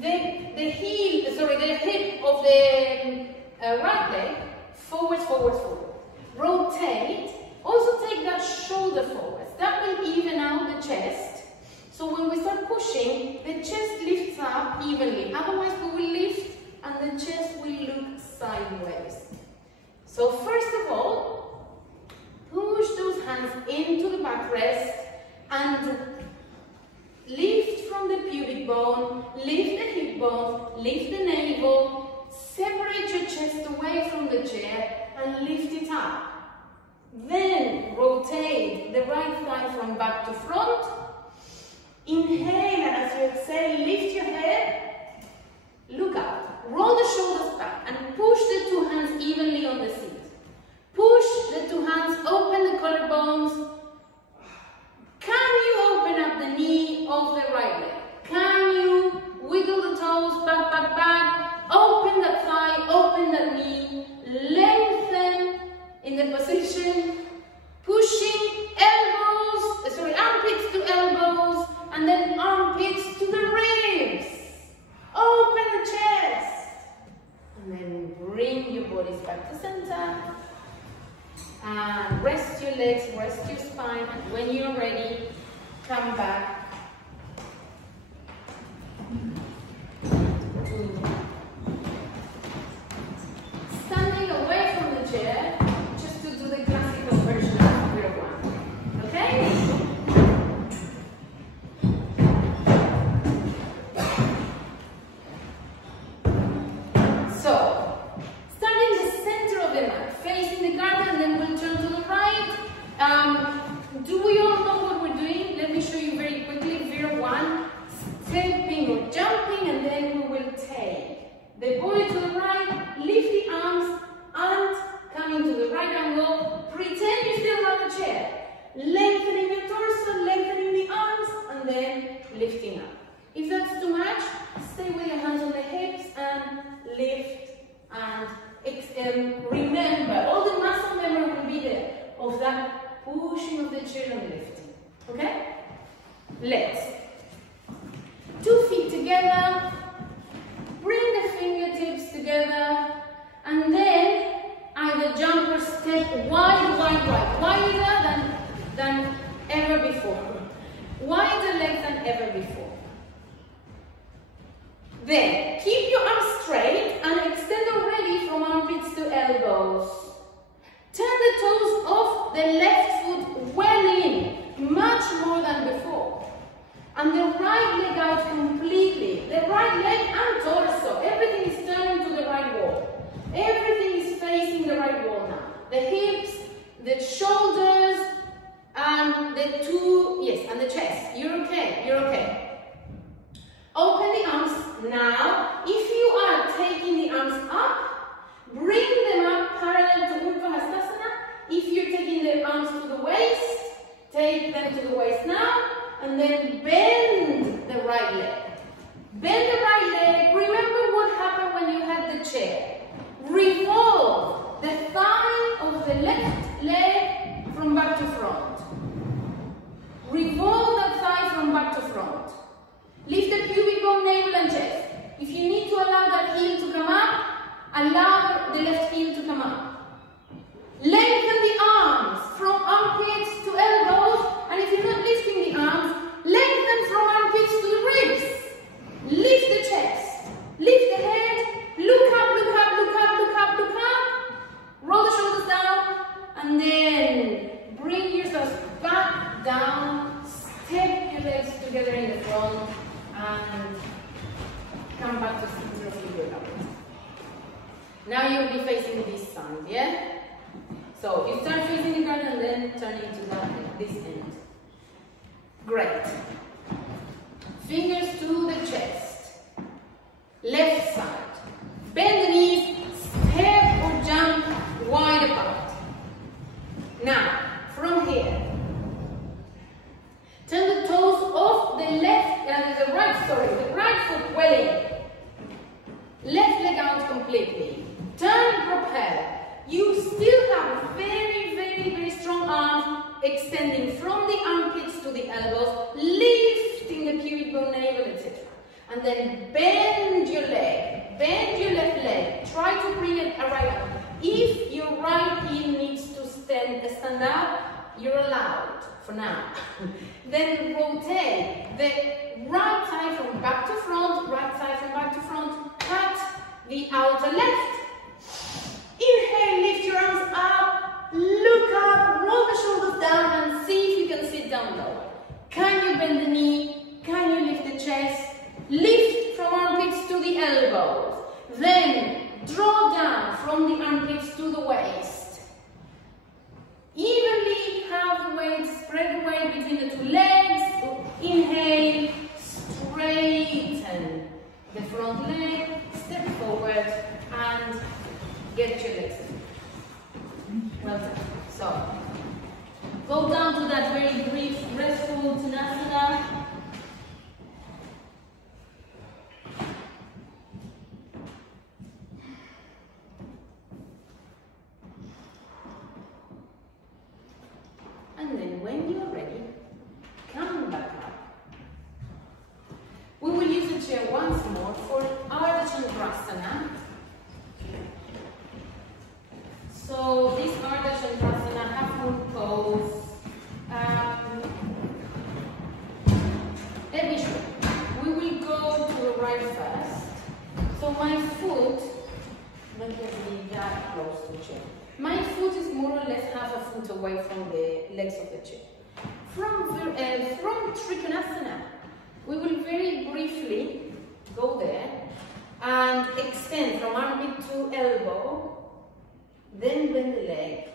the hip of the right leg, forwards, forwards, forward. Rotate. Also take that shoulder forwards. That will even out the chest. So when we start pushing, the chest lifts up evenly. Otherwise, we will lift and the chest will look sideways. So first of all, push those hands into the backrest and lift from the pubic bone, lift the hip bone, lift the navel. Separate your chest away from the chair and lift it up. Then rotate the right thigh from back to front. Inhale, and as you exhale, lift your head. Look up. Roll the shoulders back and push the two hands evenly on the seat. Push the two hands, open the collarbones. Can you open up the knee of the right leg? Can you wiggle the toes, back, back, back? Open that thigh, open that knee. Lengthen in the position. Pushing armpits to elbows, and then armpits to the ribs. Open the chest. And then bring your bodies back to center. And rest your legs, rest your spine. And when you're ready, come back to standing away from the chair, just to do the classical version of rear one. Okay? So, starting the center of the mat, facing the garden, and then we'll turn to the right. Do we all know what we're doing? Let me show you very quickly. Rear one, stepping or jumping, and then we will take the body to the right, lift the arms, and coming to the right angle. Pretend you still have a chair. Lengthening your torso, lengthening the arms, and then lifting up. If that's too much, stay with your hands on the hips and lift and remember, all the muscle memory will be there of that pushing of the chair and lifting. Okay? Let's. 2 feet together, bring the fingertips together, and then either jump or step wide, wider than ever before. Wider legs than ever before. Then, keep your arms straight and extend already from armpits to elbows. Turn the toes of the left foot well in, much more than before. And the right leg out completely. The right leg and torso. Everything is turning to the right wall. Everything is facing the right wall now. The hips, the shoulders, and and the chest. You're okay, you're okay. Open the arms now. If you are taking the arms up, bring them up parallel to Halasana. If you're taking the arms to the waist, take them to the waist now, and then bend the right leg. Bend the right leg. Remember what happened when you had the chair. Revolve the thigh of the left leg from back to front. Revolve that thigh from back to front. Lift the pubic bone, navel and chest. If you need to allow that heel to come up, allow the left heel to come up. Lengthen the arms from armpits to elbows, and if you're not lifting the arms, lengthen from armpits to the ribs. Lift the chest. Lift the head. Look up, look up, look up, look up, look up. Roll the shoulders down, and then bring yourself back down. Step your legs together in the front, and come back to center of your yoga. Now you'll be facing this side, yeah? So you start facing the garden and then turning to this end. Great. Fingers to the chest. Left side. Bend the knees, step or jump wide apart. Now, from here, turn the toes off the the right foot well in. Left leg out completely. Turn propeller. You still have very, very, very strong arms extending from the armpits to the elbows, lifting the pubic bone, navel, etc. And then bend your leg, bend your left leg. Try to bring it around. If your right heel needs to stand up, you're allowed for now. Then rotate the right side from back to front, right side from back to front. Cut the outer left. Inhale, lift your arms up, look up, roll the shoulders down, and see if you can sit down low. Can you bend the knee? Can you lift the chest? Lift from armpits to the elbows. Then draw down from the armpits to the waist. Evenly have the weight, spread the weight between the two legs. Inhale, straighten the front leg, step forward, and get your legs in. Well Go down to that very brief, restful Chandrasana. And then when you're ready, come back up. We will use the chair once more for our Chandrasana. So this Ardha Chandrasana, half moon pose. Let me show you. We will go to the right first. So my foot, not going to be that close to the chair. My foot is more or less half a foot away from the legs of the chair. From Trikonasana, we will very briefly go there and extend from armpit to elbow. Then bend the leg,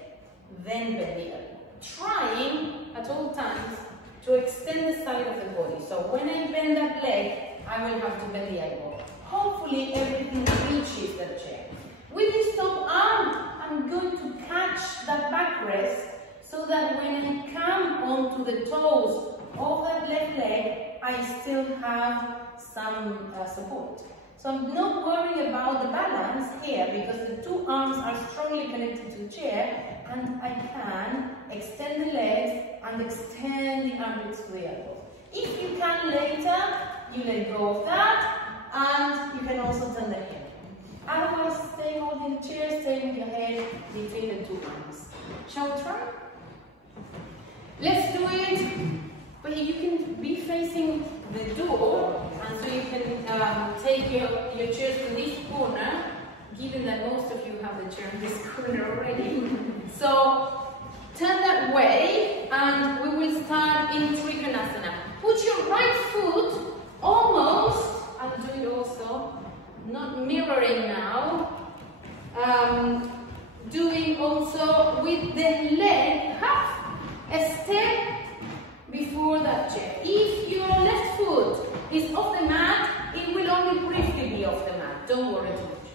then bend the elbow. Trying at all times to extend the side of the body. So when I bend that leg, I will have to bend the elbow. Hopefully everything reaches the chair. With this top arm, I'm going to catch that backrest so that when I come onto the toes of that left leg, I still have some support. So I'm not worrying about the balance here because the two arms are strongly connected to the chair and I can extend the legs and extend the armpits to the elbow. If you can later, you let go of that and you can also turn the head. Otherwise, stay holding the chair, stay with your head between the two arms. Shall we try? Let's do it. But you can be facing the door, and so you can take your chairs to this corner, given that most of you have the chair in this corner already. So turn that way, and we will start in Trikonasana. Put your right foot almost, I'll do it also, not mirroring now, doing also with the leg half a step before that chair. If your left foot is off the mat, it will only briefly be off the mat. Don't worry too much.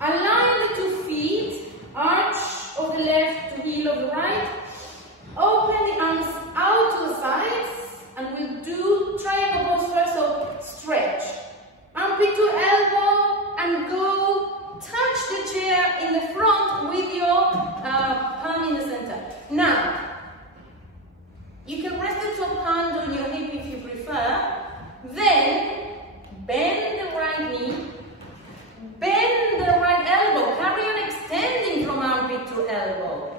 Align the 2 feet, arch of the left to heel of the right. Open the arms out to the sides, and we'll do triangle pose first. So stretch, armpit to elbow, and go touch the chair in the front with your palm in the center. Now, you can rest the top hand on your hip if you prefer. Then, bend the right knee, bend the right elbow. Carry on extending from armpit to elbow.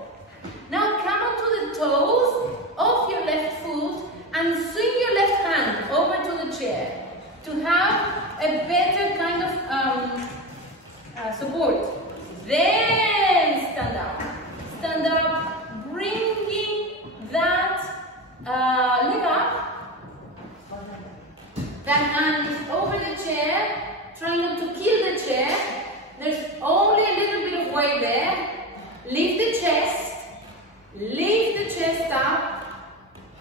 Now come up to the toes of your left foot and swing your left hand over to the chair to have a better kind of support. Then stand up. Stand up, bringing that leg up. That hand is over the chair, trying not to kill the chair. There's only a little bit of weight there. Lift the chest up,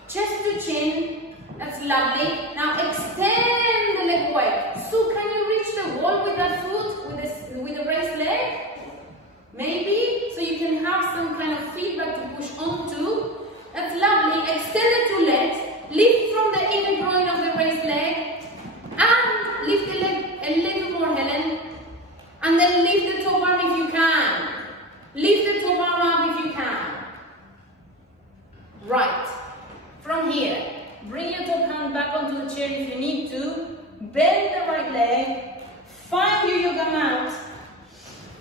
chest to chin. That's lovely. Now extend the leg away. So can you reach the wall with that foot, with the raised leg? Maybe, so you can have some kind of feedback to push onto. That's lovely. Extend the 2 legs. Lift from the inner groin of the raised leg. And lift the leg a little more, Helen. And then lift the top arm if you can. Lift the top arm up if you can. Right. From here, bring your top hand back onto the chair if you need to. Bend the right leg. Find your yoga mat.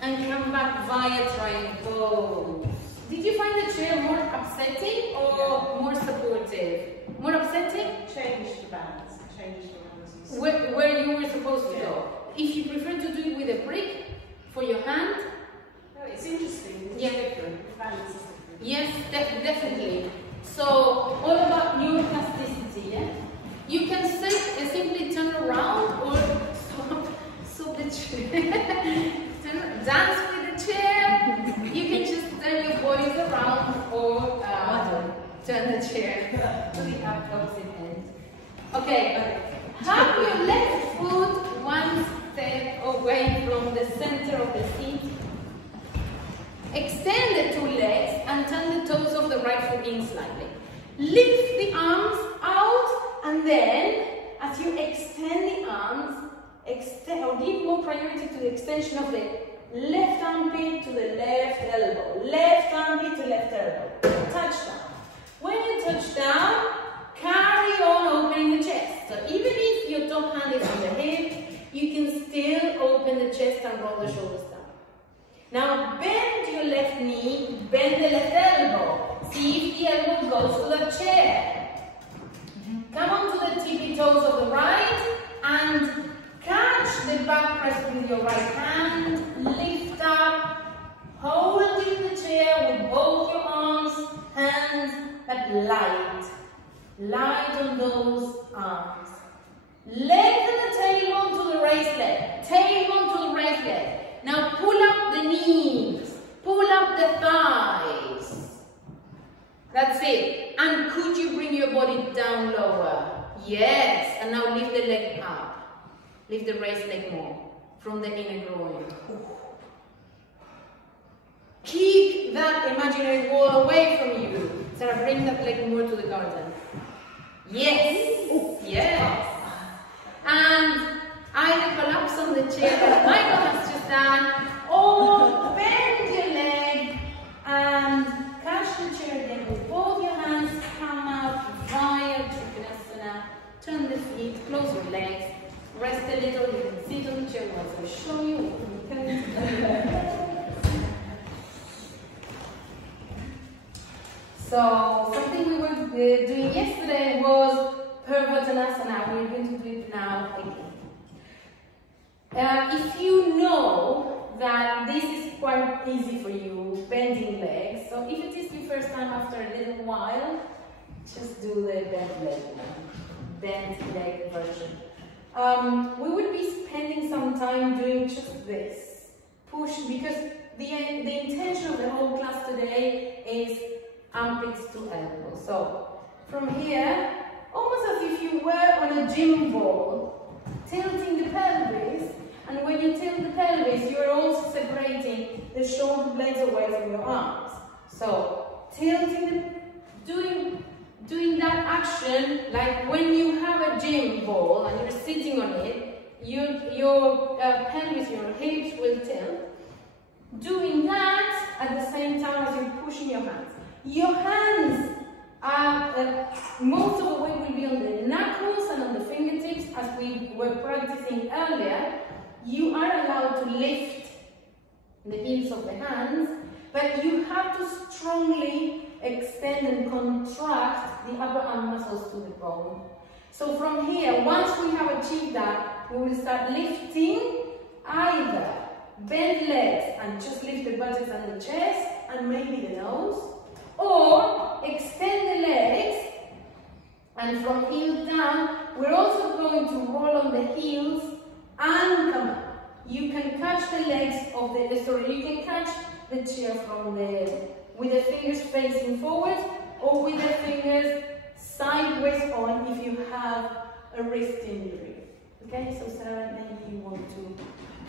And come back via triangle. Did you find the chair more upsetting or more supportive? More upsetting? Change the balance. Change the balance. Where you were supposed to go. If you prefer to do it with a brick for your hand. No, it's interesting. It's different. The balance is different. Yes, definitely. So, all about neuroplasticity, yeah? You can simply turn around or swap the chair. Dance with the chair. You can just turn your bodies around or turn the chair to the opposite end. Okay. Have your left foot 1 step away from the center of the seat. Extend the 2 legs and and turn the toes of the right foot in slightly. Lift the arms out, and then as you extend the arms, or give more priority to the extension of the left armpit to the left elbow. Left armpit to left elbow. Touch down. When you touch down, carry on opening the chest. So even if your top hand is on the hip, you can still open the chest and roll the shoulders down. Now bend your left knee, bend the left elbow. See if the elbow goes to the chair. Come on to the tippy toes of the right and catch the back rest with your right hand. Lift up, holding the chair with both your arms, hands, but light. Light on those arms. Lengthen the tailbone to the raised leg. Tailbone to the raised leg. Now pull up the knees. Pull up the thighs. That's it. And could you bring your body down lower? Yes. And now lift the leg up. Lift the raised leg more from the inner groin. Keep that imaginary wall away from you. Sarah, bring that leg more to the garden. Yes. Yes. And either collapse on the chair like Michael has just done, or bend your leg and catch the chair again with both your hands. Come out via Chandrasana. Turn the feet, close your legs. Rest a little, you can sit on the chair once I show you. So, something we were doing yesterday was Halasana. We're going to do it now again. If you know that this is quite easy for you, bending legs, so if it is your first time after a little while, just do the bent leg now. Bent leg version. We will be spending some time doing just this. Push, because the intention of the whole class today is armpits to elbows. So from here, almost as if you were on a gym ball, tilting the pelvis, and when you tilt the pelvis, you are also separating the shoulder blades away from your arms. So tilting, doing that action, like when you have a gym ball and you're sitting on it, your pelvis, your hips will tilt. Doing that at the same time as you're pushing your hands. Your hands are, most of the weight will be on the knuckles and on the fingertips, as we were practicing earlier. You are allowed to lift the heels of the hands, but you have to strongly extend and contract the upper arm muscles to the bone. So from here, once we have achieved that, we will start lifting either bend legs and just lift the buttocks and the chest and maybe the nose, or extend the legs, and from heels down, we're also going to roll on the heels and come up. You can catch the legs of the, you can catch the chair from with the fingers facing forward, or with the fingers sideways on if you have a wrist injury. Okay, so Sarah, maybe you want to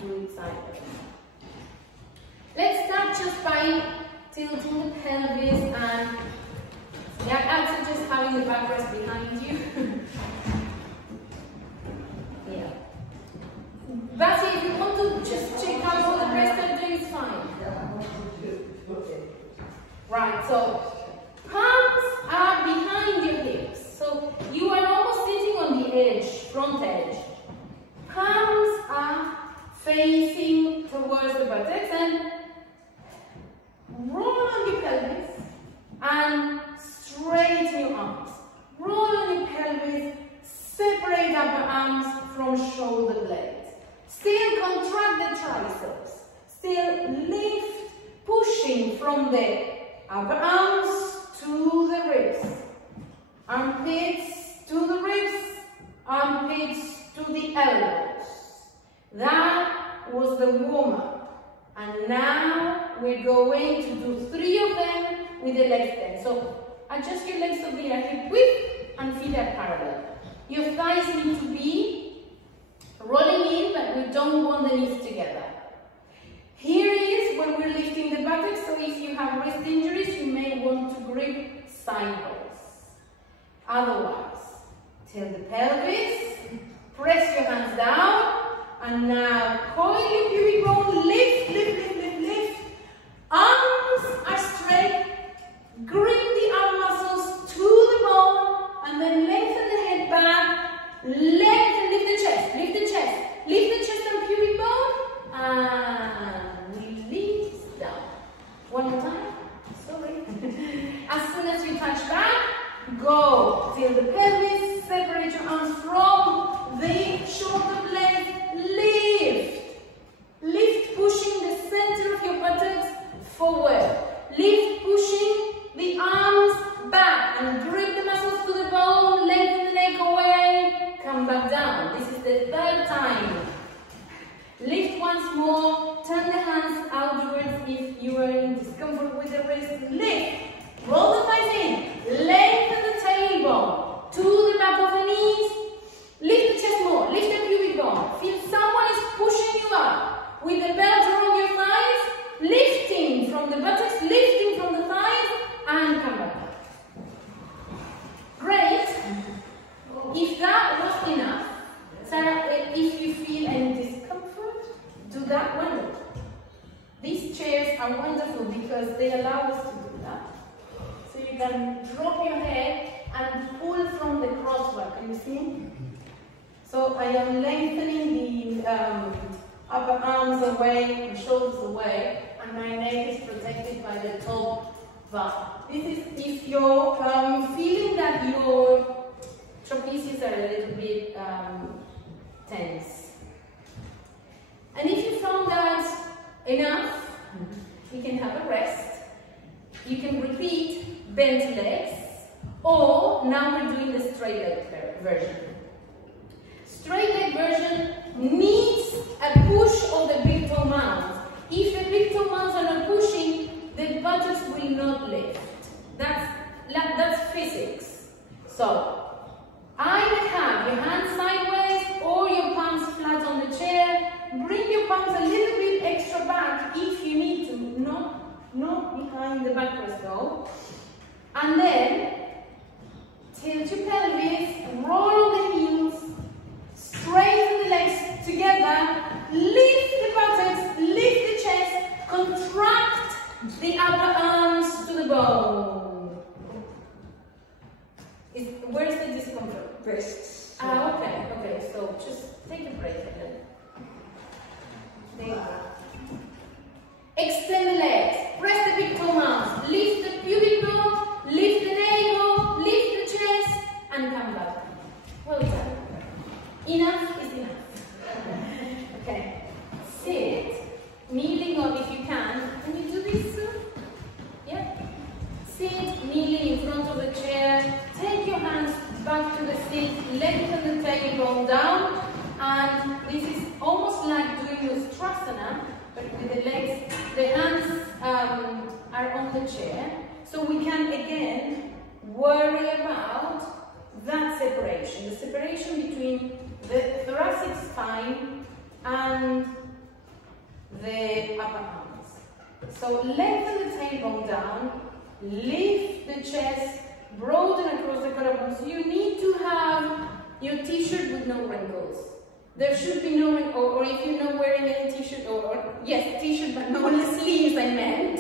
do it sideways. Let's start just by tilting the pelvis, and also just having the backrest behind you. Yeah. But if you want to just check out what the rest are doing, it's fine. Right, so palms are behind your hips. So you are almost sitting on the edge, front edge. Palms are facing towards the buttocks, and roll on your pelvis and straighten your arms. Roll on your pelvis, separate upper arms from shoulder blades. Still contract the triceps. Still lift, pushing from the upper arms to the ribs. Armpits to the ribs. Armpits to the elbows. That was the warm-up. And now we're going to do 3 of them with the legs bent. So adjust your legs so they are hip width and feet are parallel. Your thighs need to be rolling in, but we don't want the knees together. Here is when we're lifting the buttocks, so if you have wrist injuries, you may want to grip sideways. Otherwise, tilt the pelvis, press your hands down, and now coil your pubic bone, lift, lift, lift, lift, lift. Arms are straight, grip the arm muscles to the bone, and then lengthen the head back, lengthen, lift the chest, lift the chest, lift the chest and pubic bone, and release down. One more time, sorry. As soon as you touch back, go till the pelvis, separate your arms from the shoulder blade, lift. Lift, pushing the center of your buttocks forward. Lift, pushing the arms back and grip the muscles to the bone, lengthen the neck away, come back down. This is the third time. Lift once more, turn the hands outwards if you are in discomfort with the wrist. Lift, roll the thighs in, lengthen the tailbone to the back of the knees. Lift the chest more, lift the pubic bone. Feel someone is pushing you up with the belt around your thighs, lifting from the buttocks, lifting from the thighs, and come back up. Great. If that was enough, Sarah, if you feel any discomfort, do that wonderful. These chairs are wonderful because they allow us to do that. So you can drop your head and pull from the crossbar. Can you see? So I am lengthening the upper arms away and shoulders away, and my neck is protected by the top bar. This is if you're feeling that your trapezius are a little bit tense. And if you found that enough, you can have a rest. You can repeat bent legs, or now we're doing the straight leg version. Straight leg version needs a push of the big toe mounds. If the big toe mounds are not pushing, the buttocks will not lift. That's physics. So either have your hands sideways or your palms flat on the chair. Bring your palms a little bit extra back if you need to, not behind the backrest though. And then tilt your pelvis, roll the heels, straighten the legs together, lift the buttocks, lift the chest, contract the upper arms to the bone. Where's the discomfort? Wrists. Okay, so just take a break again. There you go. Extend the legs, press the big toe mounds, lift the pubic bone, lift the navel, lift the chest, and come back. Well done. Enough is enough. Okay. Sit, kneeling on if you can. Can you do this too? Yeah. Sit, kneeling in front of the chair. Take your hands back to the seat, lengthen the tailbone down, and this is almost like doing your Chandrasana, but with the legs, the hands are on the chair, so we can again worry about that separation, the separation between the thoracic spine and the upper arms. So lengthen the tailbone down, lift the chest, broaden across the collarbone. So you need to have your t-shirt with no wrinkles. There should be no wrinkles, or if you're not wearing any t-shirt, yes, t-shirt but no sleeves I meant.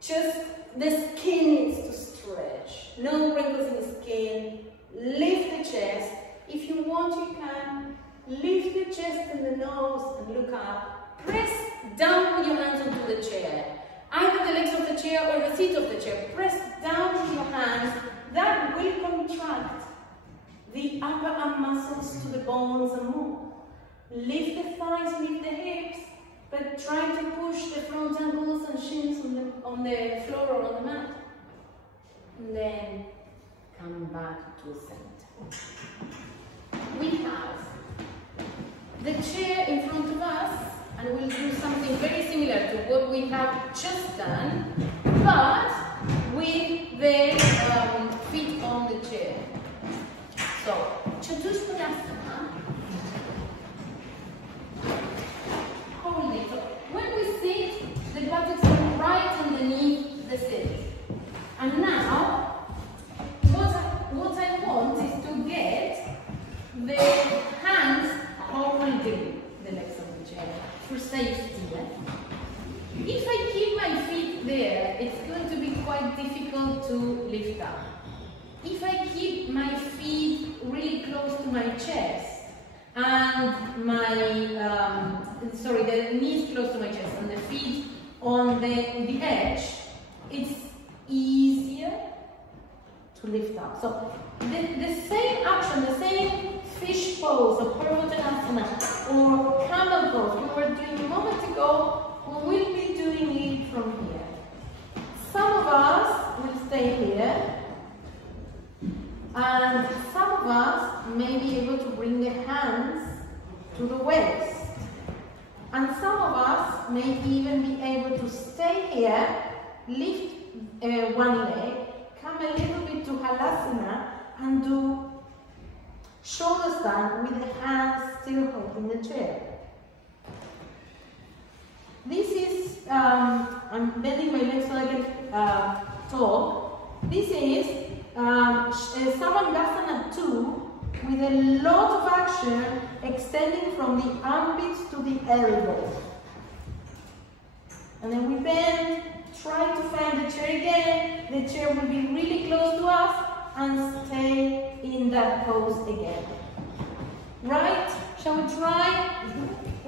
Just the skin needs to stretch. No wrinkles in the skin. Lift the chest. If you want, you can lift the chest and the nose and look up. Press down with your hands onto the chair. Either the legs of the chair or the feet of the chair. Press down with your hands. That will contract the upper arm muscles to the bones and more. Lift the thighs, lift the hips, but try to push the front ankles and shins on the floor or on the mat. And then come back to the center. We have the chair in front of us, and we'll do something very similar to what we have just done, but with the feet on the chair. So, Chandrasana, hold it. to lift up. If I keep my feet really close to my chest and my, the knees close to my chest and the feet on the edge, it's easier to lift up. So the same action, the same fish pose or Parvattanasana or camel pose we were doing a moment ago, we will be doing it from here. Some of us will stay here, and some of us may be able to bring the hands to the waist. And some of us may even be able to stay here, lift one leg, come a little bit to Halasana, and do shoulder stand with the hands still holding the chair. This is, I'm bending my legs so I can talk. This is Samandasana 2 with a lot of action extending from the armpits to the elbows. And then we bend, try to find the chair again. The chair will be really close to us and stay in that pose again. Right? Shall we try?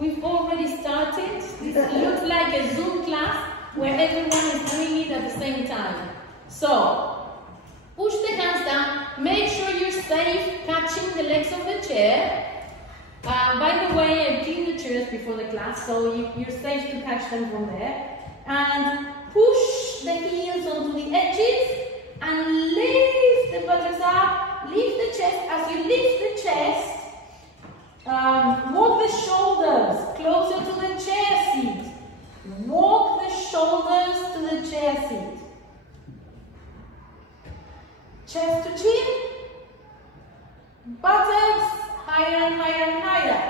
We've already started. This looks like a Zoom class where everyone is doing it at the same time. So, push the hands down. Make sure you're safe catching the legs of the chair. By the way, I cleaned the chairs before the class, so you're safe to catch them from there. And push the heels onto the edges and lift the buttocks up. Lift the chest. As you lift the chest, walk the shoulders closer to the chair seat. Walk the shoulders to the chair seat. Chest to chin. Buttocks higher and higher and higher.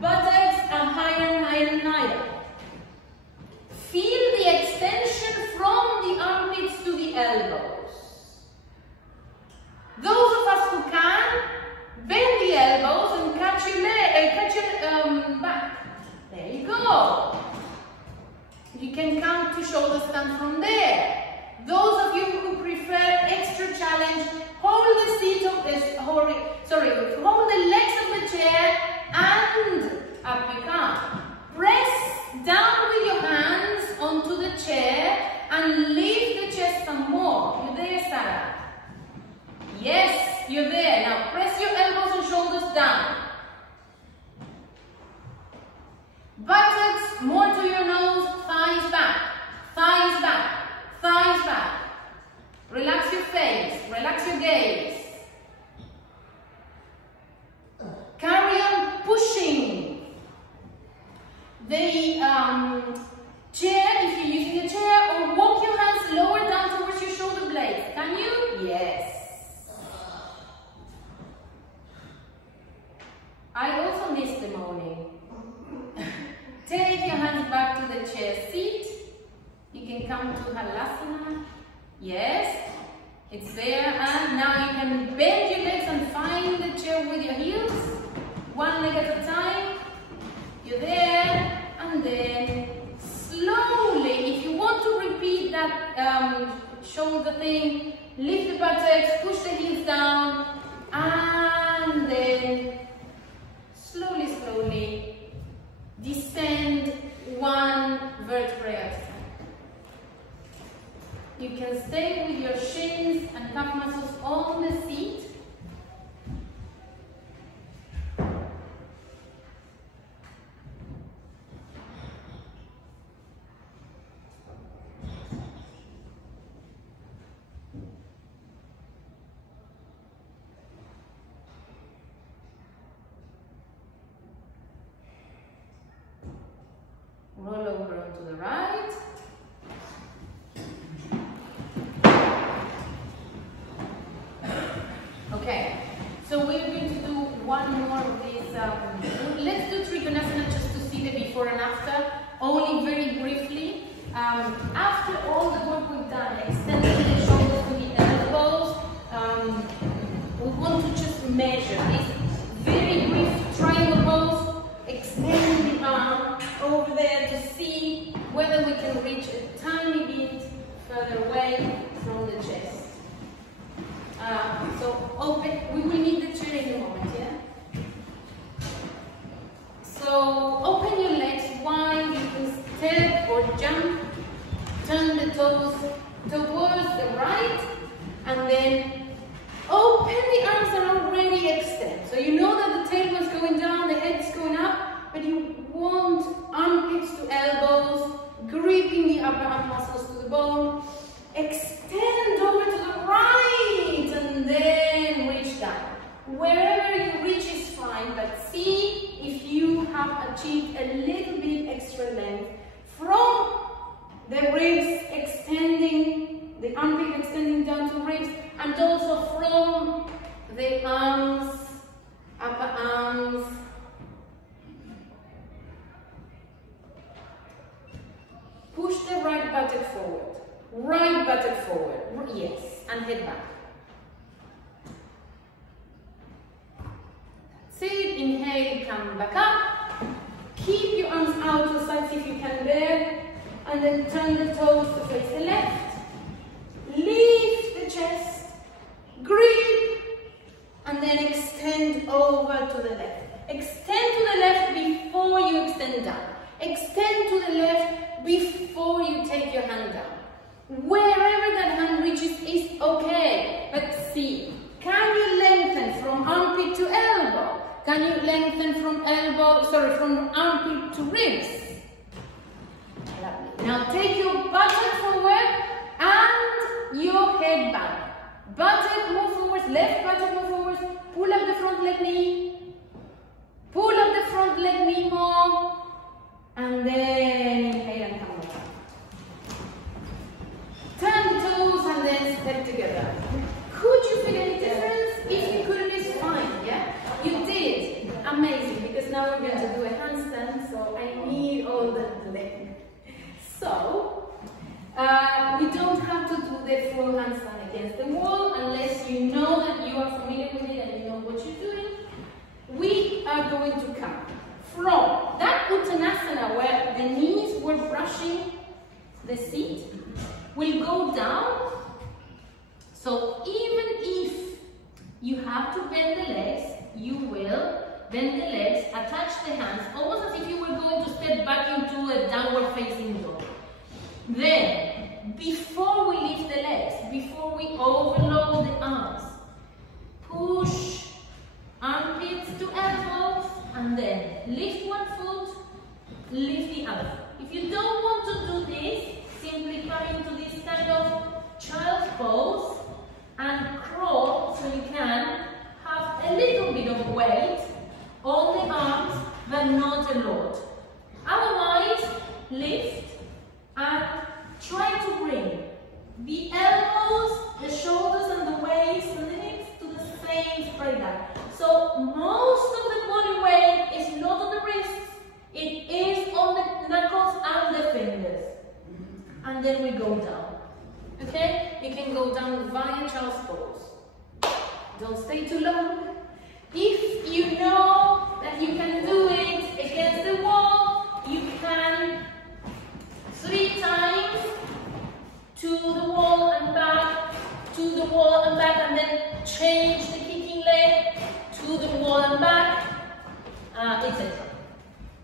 Buttocks are higher and higher and higher. Feel the extension from the armpits to the elbows. Those of us who can, bend the elbows and catch your back. There you go. You can come to shoulder stand from there. Those of you who prefer extra challenge, hold the seat of this, hold the legs of the chair and up you come. Press down with your hands onto the chair and lift the chest some more. You're there, Sarah? Yes, you're there. Now press your elbows and shoulders down. Buttocks more to your nose, thighs back, thighs back, thighs back. Relax your face, relax your gaze. Carry on pushing the chair if you're using a chair, or walk your hands lower down towards your shoulder blades. Can you? Yes. I also missed the moaning. Take your hands back to the chair seat. You can come to Halasana. Yes, it's there. And now you can bend your legs and find the chair with your heels. One leg at a time. You're there. And then slowly, if you want to repeat that shoulder thing, lift the buttocks, push the heels down, and then slowly, slowly descend one vertebrae at a time. You can stay with your shins and calf muscles on the seat. Roll over onto the right. open, we will need the chair in a moment, yeah? So open your legs wide, you can step or jump, turn the toes towards the right, and then open the arms and already extend. So you know that the tailbone's going down, the head's going up, but you want armpits to elbows, gripping the upper arm muscles to the bone. Extend over to the right and then reach down. Wherever you reach is fine, but see if you have achieved a little bit extra length from the ribs extending, the armpit extending down to ribs, and also from the arms, upper arms. Push the right buttock forward. Right buttock forward. Yes. And head back. That's it. Inhale, come back up. Keep your arms out to the side, see if you can bear. And then turn the toes to face the left. Lift the chest. Grip. And then extend over to the left. Extend to the left before you extend down. Extend to the left before you take your hand down. Wherever that hand reaches is okay, but see, can you lengthen from armpit to elbow? Can you lengthen from from armpit to ribs? Lovely. Now take your buttock forward and your head back. Buttock move forward, left buttock move forward, pull up the front leg knee, pull up the front leg knee more, and then inhale and come back. Turn the toes and then step together. Could you feel any difference? If you couldn't, it's fine, yeah? You did. Amazing, because now we're going to do a handstand, so I need all the leg. So, we don't have to do the full handstand against the wall unless you know that you are familiar with it and you know what you're doing. We are going to come from that Uttanasana where the knees were brushing the seat. Will go down. So even if you have to bend the legs, you will bend the legs, attach the hands, almost as if you were going to step back into a downward facing dog. Then, before we lift the legs, before we overload the arms, push armpits to elbows, and then lift one foot, lift the other. If you don't want to do this, simply come into this kind of child's pose and crawl so you can have a little bit of weight on the arms, but not a lot. Otherwise, lift and try to bring the elbows, the shoulders and the waist and the hips to the same straight line. So most of the body weight is not on the wrists, it is on the knuckles and the fingers. And then we go down. Okay? You can go down via child's pose. Don't stay too long. If you know that you can do it against the wall, you can 3 times to the wall and back, to the wall and back, and then change the kicking leg to the wall and back, etc.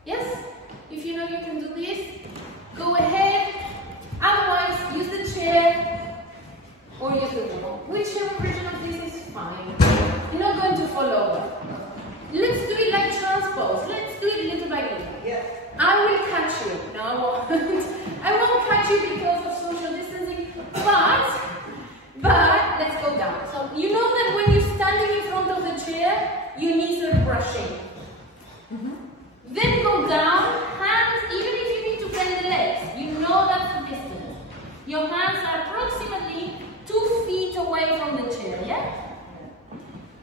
Yes? If you know you can do this, go ahead. Otherwise, use the chair or use the wall. Whichever version of this is fine. You're not going to fall over. Let's do it like child's pose. Let's do it little by little. Yeah. I will catch you. No, I won't. I won't catch you because of social distancing. But let's go down. So you know that when you're standing in front of the chair, your knees are brushing. Then go down, hands, even if you need to bend the legs, you know that's the distance. Your hands are approximately 2 feet away from the chair, yeah?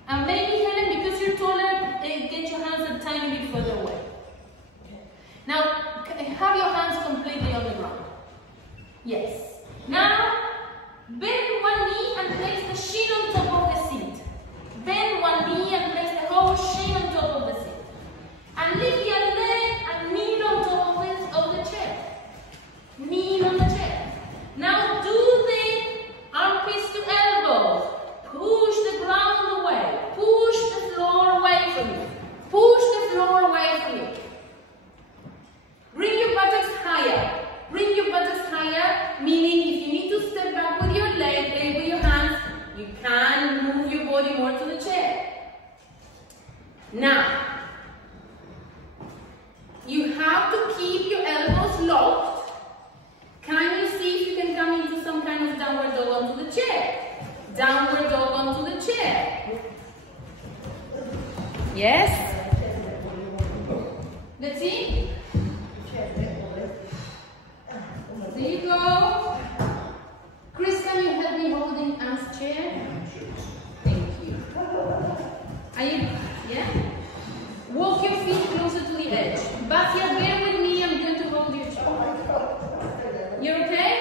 And maybe, Helen, because you're taller, get your hands a tiny bit further away. Now, have your hands completely on the ground. Yes. Now, bend one knee and place the shin on top of the seat. Bend one knee and place the whole shin on top of the seat. And lift the other leg and kneel on top of the chair. Kneel on the chair. Now do the armpits to elbows. Push the ground away. Now, you have to keep your elbows locked. Can you see if you can come into some kind of downward dog onto the chair? Downward dog onto the chair. Yes? Let's see. There you go. Chris, can you help me holding Anne's chair? Thank you. Are you? Yeah? Walk your feet closer to the edge. Batia, bear with me. I'm going to hold your chair. You're okay?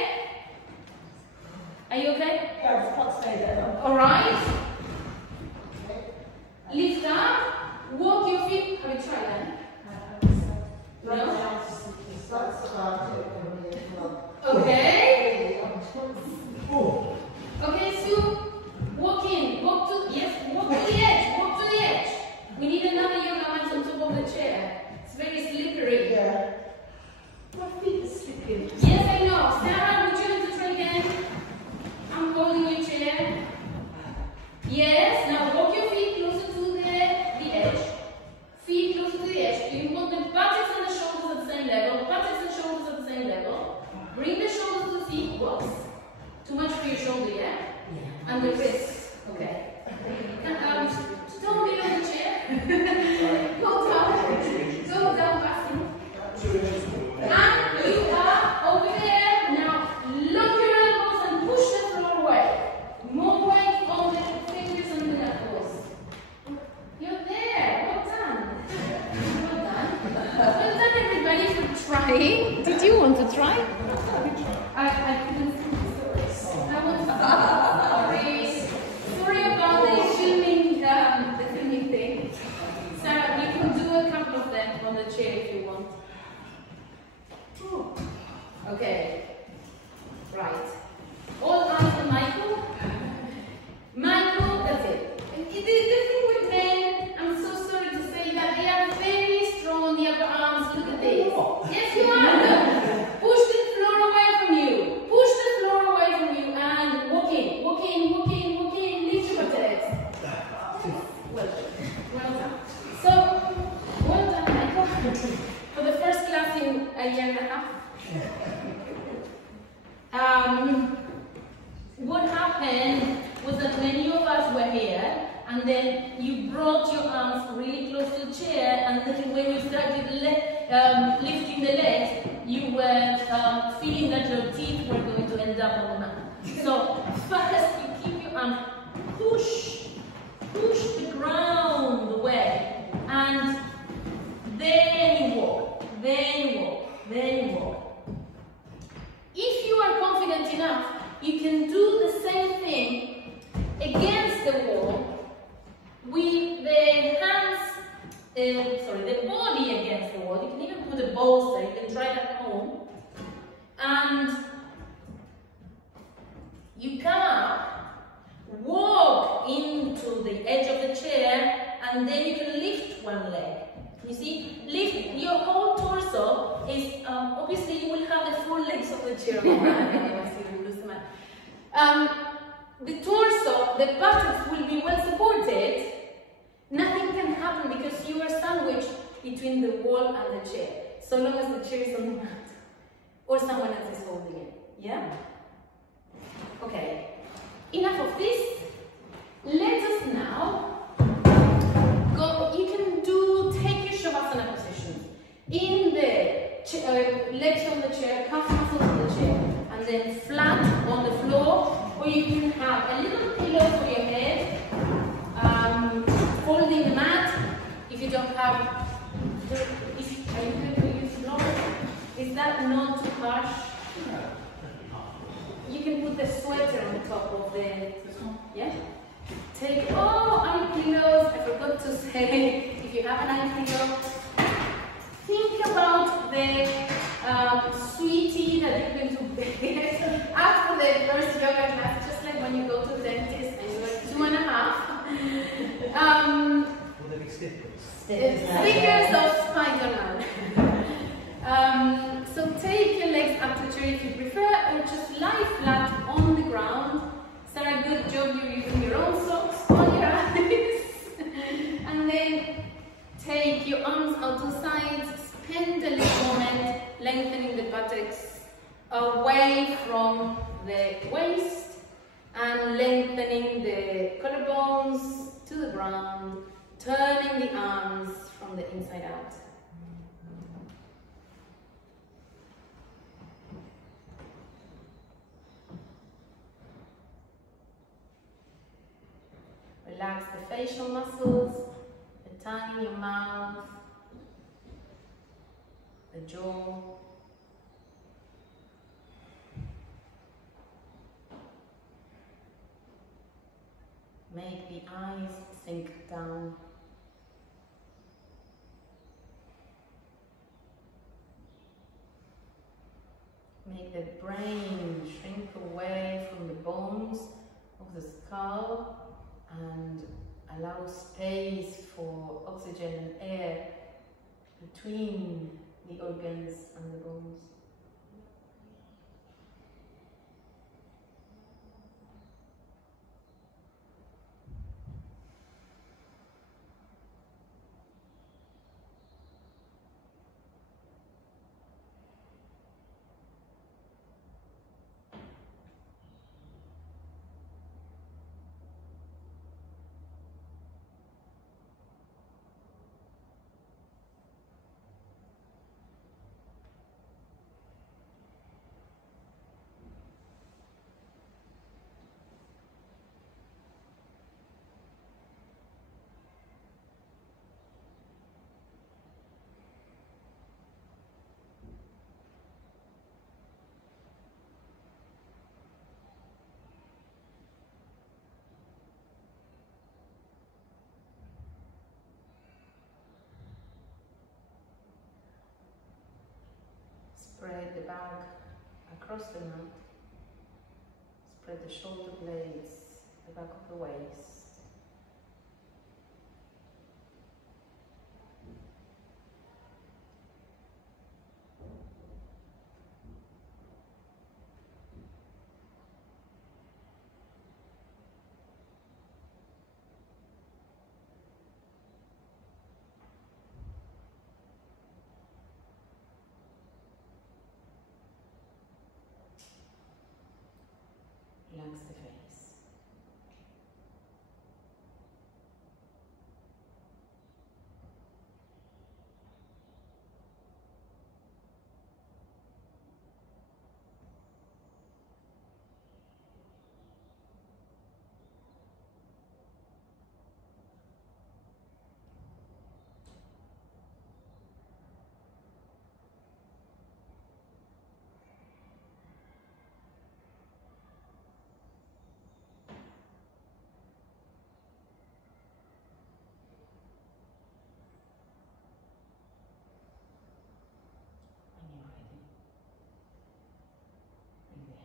Are you okay? Yeah, I can't stay there. All right. Lift up. Walk your feet. Have you tried that? No? Okay. Okay, Sue. Walk in. Walk to the edge. Walk to the edge. We need another yoga mat on top of the chair. It's very slippery. Yeah. My feet are slipping. Yes, I know. Sarah, would you like to try again? I'm holding your chair. Yes. Now walk your feet closer to the edge. Feet closer to the edge. You want the buttocks and the shoulders at the same level. Buttocks and shoulders at the same level. Bring the shoulders to the feet. Whoops. Too much for your shoulder, yeah? Yeah. And the wrists. Okay. Don't be on the chair. Go down. Go down, Basti. And you are over there. Now lock your elbows and push the floor away. More weight on the fingers and the knuckles. You're there. Well done. Well done. Well done, everybody, for trying. Did you want to try? I couldn't see. I want to. Sorry about the filming thing. Sarah, you can do a couple of them on the chair if you want. Okay. Right. All eyes on Michael. Michael, that's it. The thing with men, I'm so sorry to say that they are very strong on the upper arms. Look at this. Yes, you are. Look. Push the floor away from you. Push the floor away from you and walk in. Walk in, walk in, walk in. Lift your legs. Well done. So, well done, Michael. For the first class in a year and a half. What happened was that many of us were here, and then you brought your arms really close to the chair, and then when you started lifting the legs, you were feeling that your teeth were going to end up on the mat. So first you keep your arms, push the ground away, and then you walk, then you walk, then you walk. If you are confident enough, you can do the same thing against the wall with the hands, the body against the wall. You can even put a bolster, you can try that at home. And you come up, walk into the edge of the chair, and then you can lift one leg. You see, lift your whole torso is, obviously you will have the full legs of the chair. The torso, the buttocks will be well supported. Nothing can happen because you are sandwiched between the wall and the chair, so long as the chair is on the mat or someone else is holding it. Yeah? Okay. Enough of this. Let us now go. You can take your Shavasana position in the legs on the chair, calf muscles on the chair, and then flat on the floor. Or you can have a little pillow for your head, holding the mat. If you don't have, are you going to use floor? Is that not too harsh? You can put the sweater on the top of the, yeah? Take, eye pillows. I forgot to say, if you have an eye pillow, think about the sweetie that you're going to get after the first yoga class, just like when you go to the dentist and you're 2.5. Will there be stickers? Stickers of Spider-Man. So take your legs up to chair if you prefer, or just lie flat on the ground. Sarah, good job, you're using your own socks on your eyes. And then bring the collarbones to the ground, turning the arms from the inside out. Relax the facial muscles, the tongue in your mouth, the jaw. Make the eyes sink down. Make the brain shrink away from the bones of the skull and allow space for oxygen and air between the organs and the bones. Spread the back across the mat. Spread the shoulder blades, the back of the waist. Relax the face.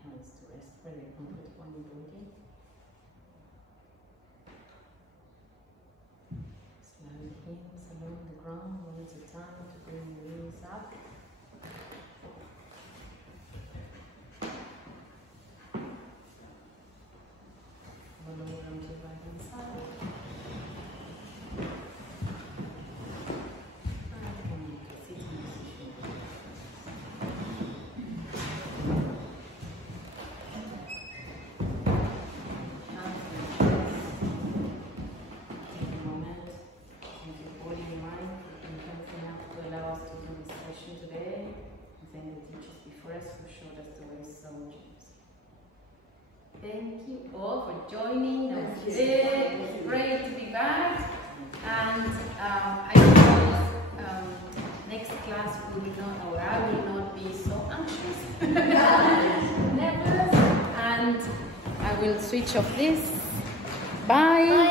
To rest where they comfort on your body. Slide the heels along the ground one at a time to bring the knees up. Roll over onto the right hand side. Thank you all for joining. It's great to be back. And I suppose next class will not, or I will not be so anxious, nervous, and I will switch off this. Bye.